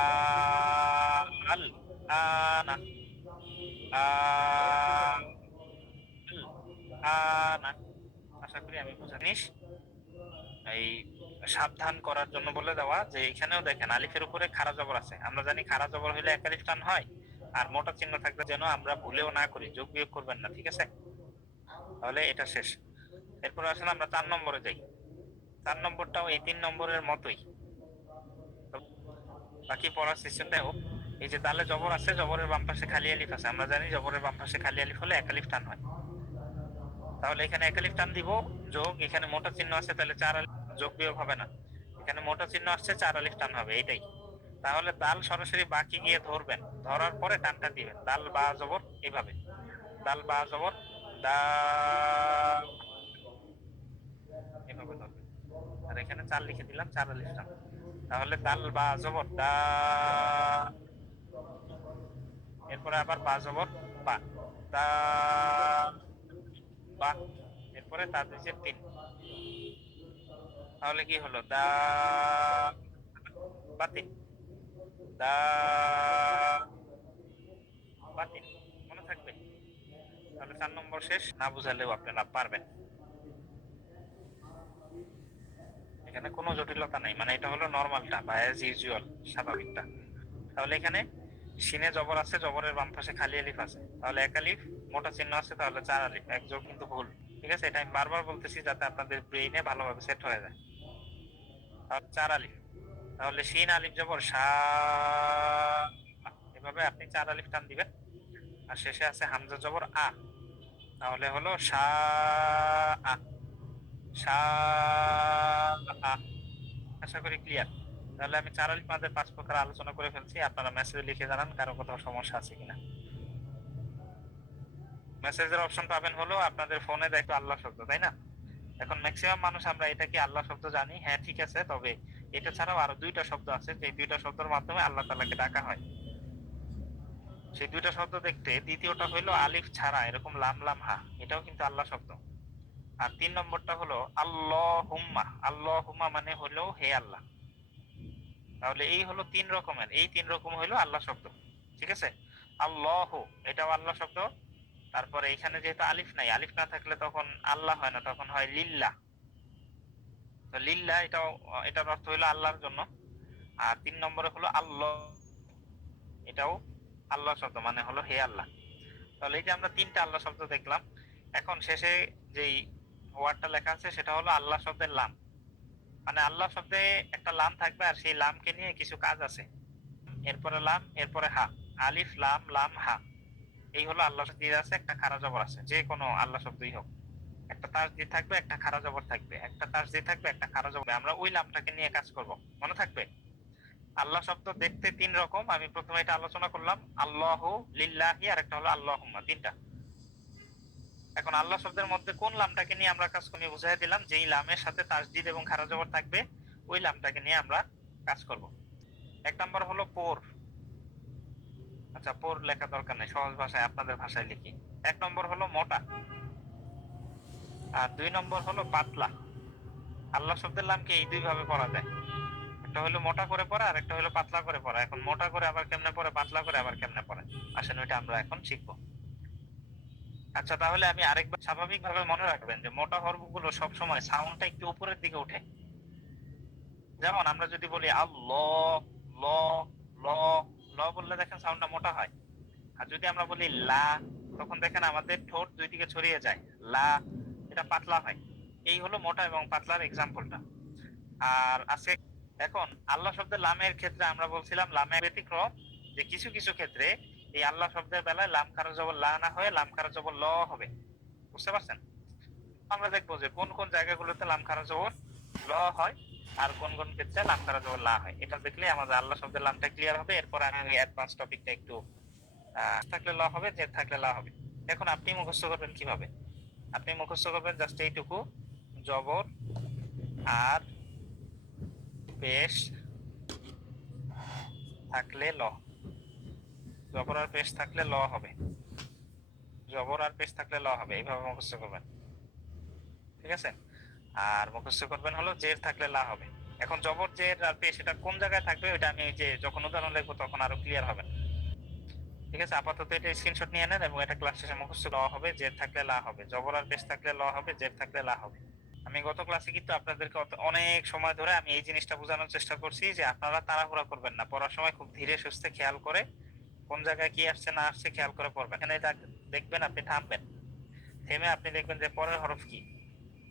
আল, আনা, আ আনা। আশা করি আমি বুঝানিস। এই সাবধান করার জন্য বলে দেওয়া যে এখানেও দেখেন আলিফের উপরে খাড়া জবর আছে, আমরা জানি খাড়া জবর হলে এক আলিফ টান হয়, আর মোটা চিহ্ন থাকলে যেন আমরা ভুলেও না করি, যোগ বিয়োগ করবেন না, ঠিক আছে? তাহলে এটা শেষ। এরপর আসলে আমরা 4 নম্বরে যাই। 4 নম্বরটাও এই 3 নম্বরের মতোই, বাকি পড়ার সিস্টেমটাই হোক। এই যে দালে জবর আছে, জবরের বাম পাশে খালি আলিফ আছে, আমরা জানি জবরের বাম পাশে খালি আলিফ হলে এক আলিফ টান হয়, তাহলে এখানে এক আলিফ টান দিব, যোগ এখানে মোটা চিহ্ন আছে তাহলে চার আলিফ, যোগ বিয়োগ হবে না, এখানে মোটা চিহ্ন আসছে চার আলিফ টান হবে, এইটাই। তাহলে দাল সরাসরি বাকি গিয়ে ধরবেন, ধরার পরে টানটা দিবেন, দাল বা জবর এইভাবে, দাল বা জবর দা, এভাবে ধরবেন। আর এখানে চার লিখে দিলাম, চার আলিফ টান, তাহলে দাল বা জবর দা, এরপরে আবার বা জবর বা, দা বা, এরপরে তার নিচে তিন, তাহলে কি হলো? দা বা তিন, দা বা তিন, মনে থাকবে? তাহলে 4 নম্বর শেষ, না বুঝালেও আপনারা পারবেন, এখানে কোনো জটিলতা নাই, মানে এটা হলো নরমালটা বা অ্যাজ ইউজুয়াল, স্বাভাবিকটা। তাহলে এখানে সিনে জবর আছে, জবরের বাম পাশে খালি আলিফ আছে, তাহলে এক আলিফ, মোটা চিহ্ন আছে তাহলে চার আলিফ, এক যোগ কিন্তু ভুল। ঠিক আছে, এটা আমি বারবার বলতেছি যাতে আপনাদের ব্রেইনে ভালোভাবে সেট হয়ে যায়। তাহলে চার আলিফ, তাহলে শিন আলিফ জবর সা, এভাবে আপনি চার আলিফ টান দিবেন, আর শেষে আছে হামজা জবর আ, তাহলে হলো সা আ, সা আ। আশা করি ক্লিয়ার। তাহলে আমি চার আলিফ মাদের 5 প্রকার আলোচনা করে ফেলছি, আপনারা মেসেজে লিখে জানান কারো কোথাও সমস্যা আছে কিনা। মেসেজের অপশন পাবেন হলো আপনাদের ফোনে দেখো আল্লাহ শব্দ, তাই না? এখন ম্যাক্সিমাম মানুষ আমরা এটা কি আল্লাহ শব্দ জানি, হ্যাঁ ঠিক আছে, তবে এটা ছাড়াও আরো দুইটা শব্দ আছে, যে দুইটা শব্দের মাধ্যমে আল্লাহ তাআলাকে ডাকা হয়। সেই দুইটা শব্দ দেখতে দ্বিতীয়টা হইলো আলিফ ছাড়া এরকম লাম লাম হা, এটাও কিন্তু আল্লাহ শব্দ। আর 3 নম্বরটা হলো আল্লাহুম্মা। আল্লাহুম্মা মানে হলো হে আল্লাহ। তাহলে এই হলো 3 রকমের, এই 3 রকম হলো আল্লাহ শব্দ। ঠিক আছে? আল্লাহু এটাও আল্লাহ শব্দ। তারপরে এখানে যেহেতু আলিফ নাই, আলিফ না থাকলে তখন আল্লাহ হয় না, তখন হয় লিল্লাহ। তো লিল্লাহ এটার অর্থ হলো আল্লাহর জন্য। আর 3 নম্বরে হলো আল্লাহ, এটাও আল্লাহ শব্দ মানে হলো হে আল্লাহ। তাহলে এই যে আমরা 3টা আল্লাহ শব্দ দেখলাম। এখন শেষে যেই ওয়ার্ডটা লেখা আছে সেটা হলো আল্লাহ শব্দের লাম। মানে আল্লাহ শব্দে একটা লাম থাকবে আর সেই লামকে নিয়ে কিছু কাজ আছে। এরপরে লাম, এরপরে হা, আলিফ লাম লাম হা, এই হলো আল্লাহ শব্দ আছে। একটা খারা জবর আছে, যে কোনো আল্লাহ শব্দই হোক, একটা তাসদীদ থাকবে, একটা খারা জবর থাকবে, একটা তাসদীদ থাকবে, একটা খারা জবর। আমরা ওই লামটাকে নিয়ে কাজ করব, মনে থাকবে? আল্লাহ শব্দ দেখতে 3 রকম, আমি প্রথমে এটা আলোচনা করলাম, আল্লাহু, লিল্লাহি, আর একটা হলো আল্লাহুম্মা, 3টা। এখন আল্লাহ শব্দের মধ্যে কোন লামটাকে নিয়ে আমরা কাজ করি বুঝাই দিলাম। যেই লামের সাথে তাসদীদ এবং খারা জবর থাকবে ওই লামটাকে নিয়ে আমরা কাজ করব। 1 নম্বর হলো পোর। আচ্ছা, পোর লেখা দরকার নেই, সহজ ভাষায় আপনাদের ভাষায় লিখি। 1 নম্বর হলো মোটা, আর 2 নম্বর হলো পাতলা। আল্লাহ শব্দের লামকে এই 2 ভাবে পড়া যায়, একটা হলো মোটা করে পড়া আর একটা হলো পাতলা করে পড়া। এখন মোটা করে আবার কেমনে পড়ে, পাতলা করে আবার কেমনে পড়ে, আসেন ওইটা আমরা এখন শিখবো। আচ্ছা, তাহলে আমি আরেকবার স্বাভাবিক ভাবে মনে রাখবেন যে মোটা হরফগুলো সবসময় সাউন্ডটা একটু উপরের দিকে উঠে। যেমন আমরা যদি বলি আল্লাহ, ল, ল, ল বললে দেখেন সাউন্ডটা মোটা হয়। আর যদি আমরা বলি লা, তখন দেখেন আমাদের ঠোঁট 2 দিকে ছড়িয়ে যায়, লা, এটা পাতলা হয়। এই হলো মোটা এবং পাতলার এক্সাম্পলটা। আর আছে, এখন আল্লাহ শব্দের লামের ক্ষেত্রে আমরা বলছিলাম লামের ব্যতিক্রম, যে কিছু কিছু ক্ষেত্রে এই আল্লাহ শব্দের বেলায় লাম খারা জবর লা না হয়ে লাম খারা জবর ল হবে। বুঝতে পারছেন? আমরা দেখবো যে কোন কোন জায়গাগুলোতে লাম খারা জবর ল হয় আর কোন কোন ক্ষেত্রে লাম খারা জবর লা হয়। এটা দেখলে আমাদের আল্লাহ শব্দের লামটা ক্লিয়ার হবে। এরপর আমি অ্যাডভান্স টপিকটা একটু থাকলে ল হবে, জের থাকলে লা হবে। এখন আপনি মুখস্থ করবেন কিভাবে? আপনি মুখস্থ করবেন জাস্ট এইটুকু, জবর আর পেশ থাকলে ল, জবর আর পেশ থাকলে ল হবে, জবর আর পেশ থাকলে ল হবে, এইভাবে মুখস্থ করবেন। ঠিক আছে? আর মুখস্থ করবেন হলো জের থাকলে লা হবে। এখন জবর, জের আর পেশ এটা কোন জায়গায় থাকবে ওইটা আমি যে যখন উদাহরণ লিখবো তখন আরো ক্লিয়ার হবে। ঠিক আছে? আপাতত এটা স্ক্রিনশট নিয়ে নেন এবং এটা ক্লাস শেষে মুখস্থ ল হবে, জের থাকলে লা হবে, জবর আর পেশ থাকলে ল হবে, জের থাকলে লা হবে। আমি গত ক্লাসে কিন্তু আপনাদেরকে অনেক সময় ধরে আমি এই জিনিসটা বোঝানোর চেষ্টা করছি যে আপনারা তাড়াহুড়া করবেন না, পড়ার সময় খুব ধীরে সুস্থে খেয়াল করে কোন জায়গায় কি আসছে না আসছে খেয়াল করে পড়বেন। এখানে দেখবেন, আপনি থামবেন, থেমে আপনি দেখবেন যে পরের হরফ কি।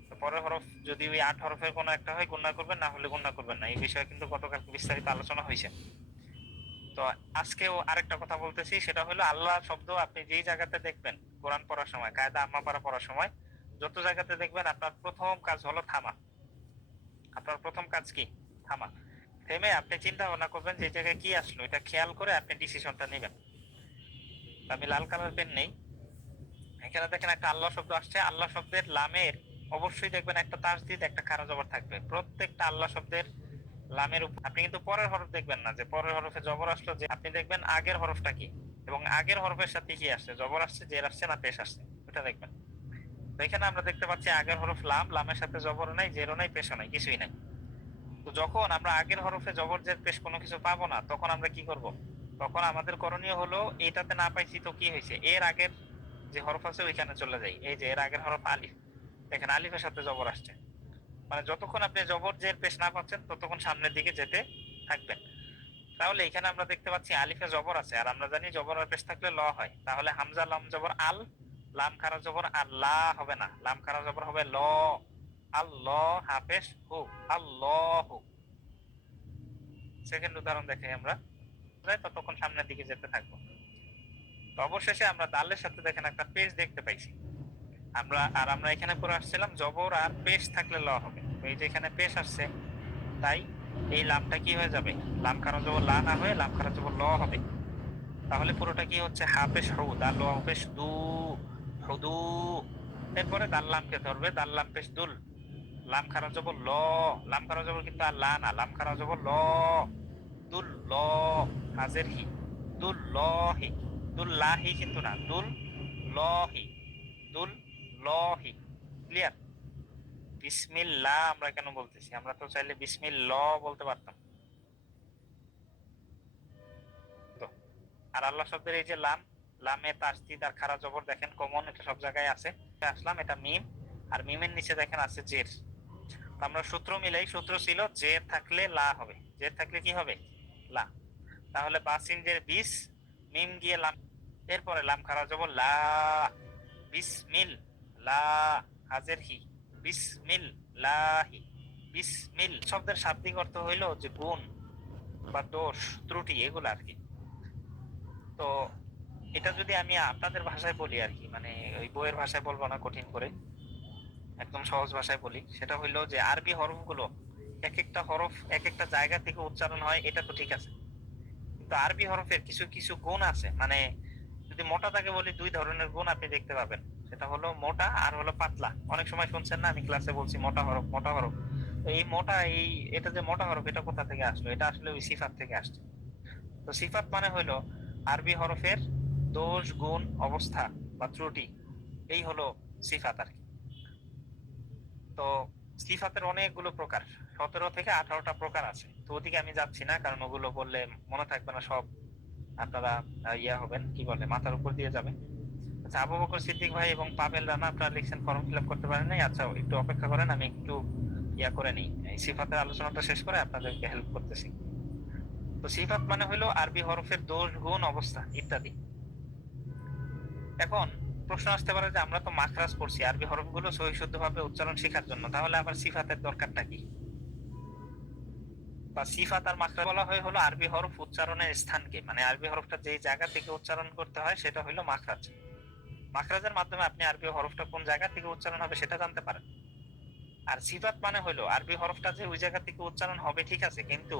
তো পরের হরফ যদি ওই 8 হরফের কোনো একটা হয় গুণনা করবেন, না হলে গুণনা করবেন না। এই বিষয়ে কিন্তু গতকাল বিস্তারিত আলোচনা হয়েছে। তো আজকেও আরেকটা কথা বলতেছি, সেটা হলো আল্লাহ শব্দ আপনি যেই জায়গাতে দেখবেন কোরআন পড়ার সময়, কায়দা আম্মা পারা পড়ার সময় যত জায়গাতে দেখবেন, আপনার প্রথম কাজ হলো থামা। আপনার প্রথম কাজ কি? থামা। থেমে আপনি চিন্তা ভাবনা করবেন যে এই জায়গায় কি আসলো, এটা খেয়াল করে আপনি ডিসিশনটা নেবেন। আমি লাল কালার পেন নেই, এখানে দেখেন একটা আল্লাহ শব্দ আসছে। আল্লাহ শব্দের লামের অবশ্যই দেখবেন একটা তাসদীদ একটা খারা জবর থাকবে প্রত্যেকটা আল্লাহ শব্দের লামের উপর। আপনি কিন্তু পরের হরফ দেখবেন না যে পরের হরফে জবর আসলো, যে আপনি দেখবেন আগের হরফটা কি এবং আগের হরফের সাথে কি আসছে, জবর আসছে, জের আসছে না পেশ আসছে, ওটা দেখবেন। তো এখানে আমরা দেখতে পাচ্ছি আগের হরফ লাম, লামের সাথে জবরও নাই, জেরও নাই, পেশও নাই, কিছুই নাই। তো যখন আমরা আগের হরফে জবর জের পেশ কোনো কিছু পাবো না, তখন আমরা কি করব? তখন আমাদের করণীয় হলো এইটাতে না পাইছি তো কি হয়েছে, এর আগের যে হরফ আছে ওইখানে চলে যাই। এই যে এর আগের হরফ আলিফ, দেখেন আলিফের সাথে জবর আসছে, মানে যতক্ষণ আপনি জবর জের পেশ না পাচ্ছেন ততক্ষণ সামনের দিকে যেতে থাকবেন। তাহলে এখানে আমরা দেখতে পাচ্ছি আলিফে জবর আছে, আর আমরা জানি জবর আর পেশ থাকলে ল হয়। তাহলে হামজা লাম জবর আল, লাম খারা জবর আল্লাহ হবে না, লাম খারা জবর হবে ল, আল্লাহ হাফেজ হু, আল্লাহু। সেকেন্ড উদাহরণ দেখে আমরা ততক্ষণ সামনের দিকে যেতে থাকবো। তো অবশেষে আমরা দালের সাথে দেখেন একটা পেশ দেখতে পাইছি আমরা এখানে পরে আসছিলাম জবর আর পেশ থাকলে ল হবে। এই যে এখানে পেশ আসছে, তাই এই লামটা কি হয়ে যাবে, লাম খারা জবর লা না হয়ে লাম খারা জবর ল হবে। তাহলে পুরোটা কি হচ্ছে, হাফেশ হু, দাল ল পেশ দু, হুদু। এরপরে দাল লামকে ধরবে, দাল লাম পেশ দুল, লাম খারা জবর ল, লাম খারা জবর কিন্তু আর লা না, লাম খারা জবর ল, দুল ল, হাজের হি, দুল লহি, দুল লাহি কিন্তু না, দুল লহি, দুল লহি। ক্লিয়ার? বিসমিল্লাহ আমরা কেন বলতেছি? আমরা তো চাইলে বিসমিল্ল বলতে পারতাম। তো আর আল্লাহ শব্দের এই যে লাম, লামে তাসদিদ আর খারা জবর দেখেন কমন, এটা সব জায়গায় আছে। আসলাম, এটা মিম, আর মিমের নিচে দেখেন আছে জের। আমরা সূত্র মিলাই, সূত্র ছিল জের থাকলে লা হবে, জের থাকলে কি হবে? লা। তাহলে বাসিন জের বিস, মিম গিয়ে লাম, এরপরে লাম খারা জবর লা, বিসমিল লা, হাজের হি, বিসমিল লাহি। বিসমিল শব্দের শাব্দিক অর্থ হইল যে গুণ বা দোষ ত্রুটি এগুলো আর কি। তো এটা যদি আমি আপনাদের ভাষায় বলি আর কি, মানে ওই বইয়ের ভাষায় বলবো না, কঠিন করে একদম সহজ ভাষায় বলি, সেটা হইলো যে আরবি হরফগুলো এক একটা হরফ এক একটা জায়গা থেকে উচ্চারণ হয়, এটা তো ঠিক আছে, কিন্তু আরবি হরফের কিছু কিছু গুণ আছে। মানে যদি মোটা তাকে বলি, দুই ধরনের গুণ আপনি দেখতে পাবেন, সেটা হলো মোটা আর হলো পাতলা। অনেক সময় শুনছেন না, আমি ক্লাসে বলছি মোটা হরফ মোটা হরফ। তো এই মোটা, এই এটা যে মোটা হরফ, এটা কোথা থেকে আসলো? এটা আসলে ওই সিফাত থেকে আসছে। তো সিফাত মানে হলো আরবি হরফের দোষ গুণ অবস্থা বা ত্রুটি, এই হলো সিফাত আর কি। তো সিফাতের অনেকগুলো প্রকার, 17 থেকে 18টা প্রকার আছে। তো ওদিকে আমি যাচ্ছি না, কারণ ওগুলো বললে মনে থাকবে না সব, আপনারা ইয়া হবেন, কি বলে, মাথার উপর দিয়ে যাবে। আচ্ছা, আবু বকর সিদ্দিক ভাই এবং পাবেল রানা, আপনারা লিখছেন ফর্ম ফিল আপ করতে পারেন নাই। আচ্ছা, একটু অপেক্ষা করেন, আমি একটু ইয়া করে নিই, এই সিফাতের আলোচনাটা শেষ করে আপনাদেরকে হেল্প করতেছি। তো সিফাত মানে হলো আরবি হরফের দোষ গুণ অবস্থা ইত্যাদি। এখন প্রশ্ন আসতে পারে যে আমরা তো মাখরাজ পড়ছি আরবি হরফগুলো সহি শুদ্ধভাবে উচ্চারণ শেখার জন্য, তাহলে আবার সিফাতের দরকারটা কি? বা সিফাত আর মাখরাজ বলা হয় হলো আরবি হরফ উচ্চারণের স্থানকে, মানে আরবি হরফটা যে জায়গা থেকে উচ্চারণ করতে হয় সেটা হলো মাখরাজ। মাখরাজের মাধ্যমে আপনি আরবি হরফটা কোন জায়গা থেকে উচ্চারণ হবে সেটা জানতে পারেন। আর সিফাত মানে হলো আরবি হরফটা যে ওই জায়গা থেকে উচ্চারণ হবে ঠিক আছে, কিন্তু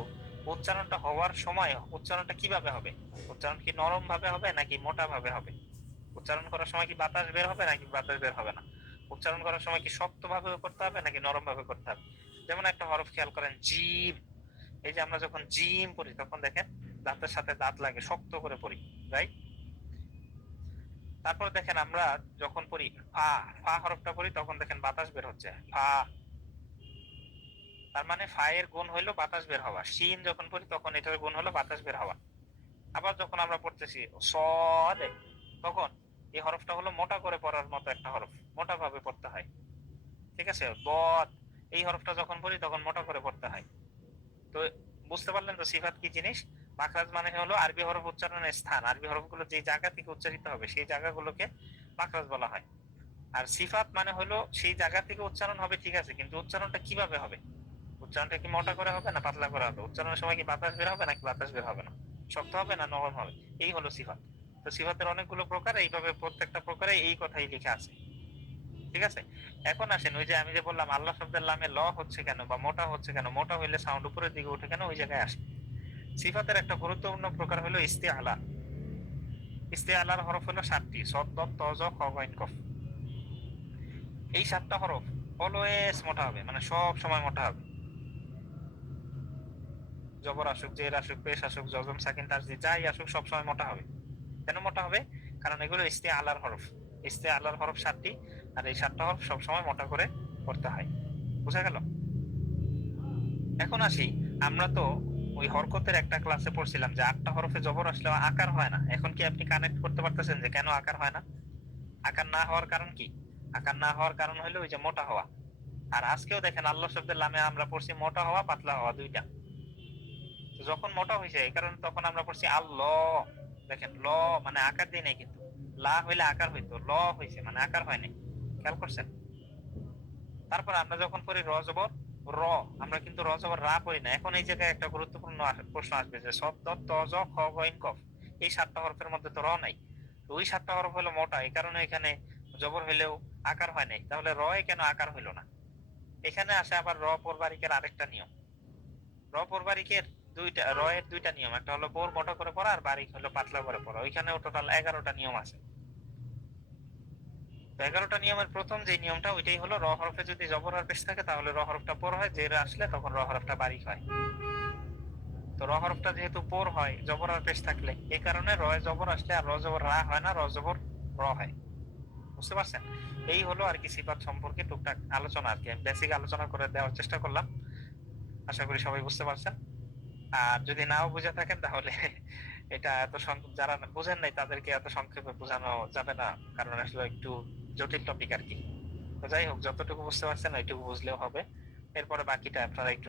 উচ্চারণটা হওয়ার সময় উচ্চারণটা কিভাবে হবে? উচ্চারণ কি নরম ভাবে হবে নাকি মোটা ভাবে হবে? উচ্চারণ করার সময় কি বাতাস বের হবে নাকি বাতাস বের হবে না? উচ্চারণ করার সময় কি শক্ত ভাবে করতে হবে নাকি নরম ভাবে করতে হবে? যেমন একটা হরফ খেয়াল করেন, জিম। এই যে আমরা যখন জিম পড়ি তখন দেখেন দাঁতের সাথে দাঁত লাগে, শক্ত করে পড়ি, রাইট? তারপর দেখেন আমরা যখন পড়ি ফা, ফা হরফটা পড়ি তখন দেখেন বাতাস বের হচ্ছে, ফা। তার মানে ফা এর গুণ হইলো বাতাস বের হওয়া। শিন যখন পড়ি তখন এটার গুণ হলো বাতাস বের হওয়া। আবার যখন আমরা পড়তেছি সদ, তখন এই হরফটা হলো মোটা করে পড়ার মতো একটা হরফ, মোটা ভাবে পড়তে হয়, ঠিক আছে? বদ, এই হরফটা যখন পড়ি তখন মোটা করে পড়তে হয়। তো বুঝতে পারলেন তো সিফাত কি জিনিস? মাখরাজ মানে হলো আরবি হরফ উচ্চারণের স্থান, আরবি হরফগুলো যে জায়গা থেকে উচ্চারিত হবে সেই জায়গাগুলোকে মাখরাজ বলা হয়। আর সিফাত মানে হলো সেই জায়গা থেকে উচ্চারণ হবে ঠিক আছে, কিন্তু উচ্চারণটা কিভাবে হবে? উচ্চারণটা কি মোটা করে হবে না পাতলা করে হবে? উচ্চারণের সময় কি বাতাস বের হবে নাকি বাতাস বের হবে না? শক্ত হবে না নরম হবে? এই হলো সিফাত। তো সিফাতের অনেকগুলো প্রকার, এইভাবে প্রত্যেকটা প্রকারে এই কথাই লেখা আছে, ঠিক আছে? এখন আসেন, ওই যে আমি যে বললাম আল্লাহ শব্দের লামে ল হচ্ছে কেন বা মোটা হচ্ছে কেন, মোটা হইলে সাউন্ড উপরের দিকে উঠে কেন, ওই জায়গায় আসে। সিফাতের একটা গুরুত্বপূর্ণ প্রকার হলো ইস্তিআলা। ইস্তিআলার হরফ হলো 7টি, সদ দত ত জ খ গ ইন কফ। এই 7টা হরফ অলওয়েজ মোটা হবে, মানে সব সময় মোটা হবে। জবর আসুক, জের আসুক, পেশ আসুক, জজম সাকিন তাসদিদ যাই আসুক, সব সময় মোটা হবে। কেন মোটা হবে? কারণ এগুলো ইস্তিআলার হরফ। ইস্তিআলার হরফ 7টি, আর এই 7টা হরফ সব সময় মোটা করে পড়তে হয়। বুঝা গেল? এখন আসি, আমরা তো ওই হরকতের একটা ক্লাসে পড়ছিলাম যে 8টা হরফে জবর আসলেও আকার হয় না। এখন কি আপনি কানেক্ট করতে পারতেছেন যে কেন আকার হয় না? আকার না হওয়ার কারণ কি? আকার না হওয়ার কারণ হলো ওই যে মোটা হওয়া। আর আজকেও দেখেন আল্লাহ শব্দের লামে আমরা পড়ছি মোটা হওয়া পাতলা হওয়া দুইটা। তো যখন মোটা হয়েছে এই কারণে তখন আমরা পড়ছি আল্লাহ। দেখেন ল মানে আকার দিই নাই, কিন্তু লা হইলে আকার হইতো, ল হয়েছে মানে আকার হয় নাই। খেয়াল করছেন? তারপর আমরা যখন পড়ি র জবর র, আমরা কিন্তু র জবর রা পড়ি না। এখন এই জায়গায় একটা গুরুত্বপূর্ণ প্রশ্ন আসবে যে সদ দত ত জ খ গ ইন কফ, এই 7টা হরফের মধ্যে তো র নাই। তো ওই 7টা হরফ হলো মোটা, এই কারণে এখানে জবর হইলেও আকার হয় নাই, তাহলে র এ কেন আকার হইলো না? এখানে আসে আবার র পূর্বারিকের আরেকটা নিয়ম। র পূর্বারিকের দুইটা, র এর দুইটা নিয়ম, একটা হলো বোর মোটা করে পড়া আর বারিক হলো পাতলা করে পড়া। ওইখানেও টোটাল 11টা নিয়ম আছে। তো 11টা নিয়মের প্রথম যে নিয়মটা ওইটাই হলো র হরফে যদি জবর আর পেশ থাকে তাহলে র হরফটা পোর হয়, জের আসলে তখন র হরফটা বারিক হয়। তো র হরফটা যেহেতু পোর হয় জবর আর পেশ থাকলে, এই কারণে র এ জবর আসলে আর র জবর রা হয় না, র জবর র হয়। বুঝতে পারছেন? এই হলো আর কি সিফাত সম্পর্কে টুকটাক আলোচনা আর কি, আমি বেসিক আলোচনা করে দেওয়ার চেষ্টা করলাম। আশা করি সবাই বুঝতে পারছেন। আর যদি নাও বুঝে থাকেন তাহলে এটা যারা বুঝেন নাই তাদেরকে এত সংক্ষেপে বোঝানো যাবে না, কারণ আসলে একটু জটিল টপিক আর কি। তো যাই হোক, যতটুকু বুঝতে পারছেন ওইটুকু বুঝলেও হবে। এরপরে বাকিটা আপনারা একটু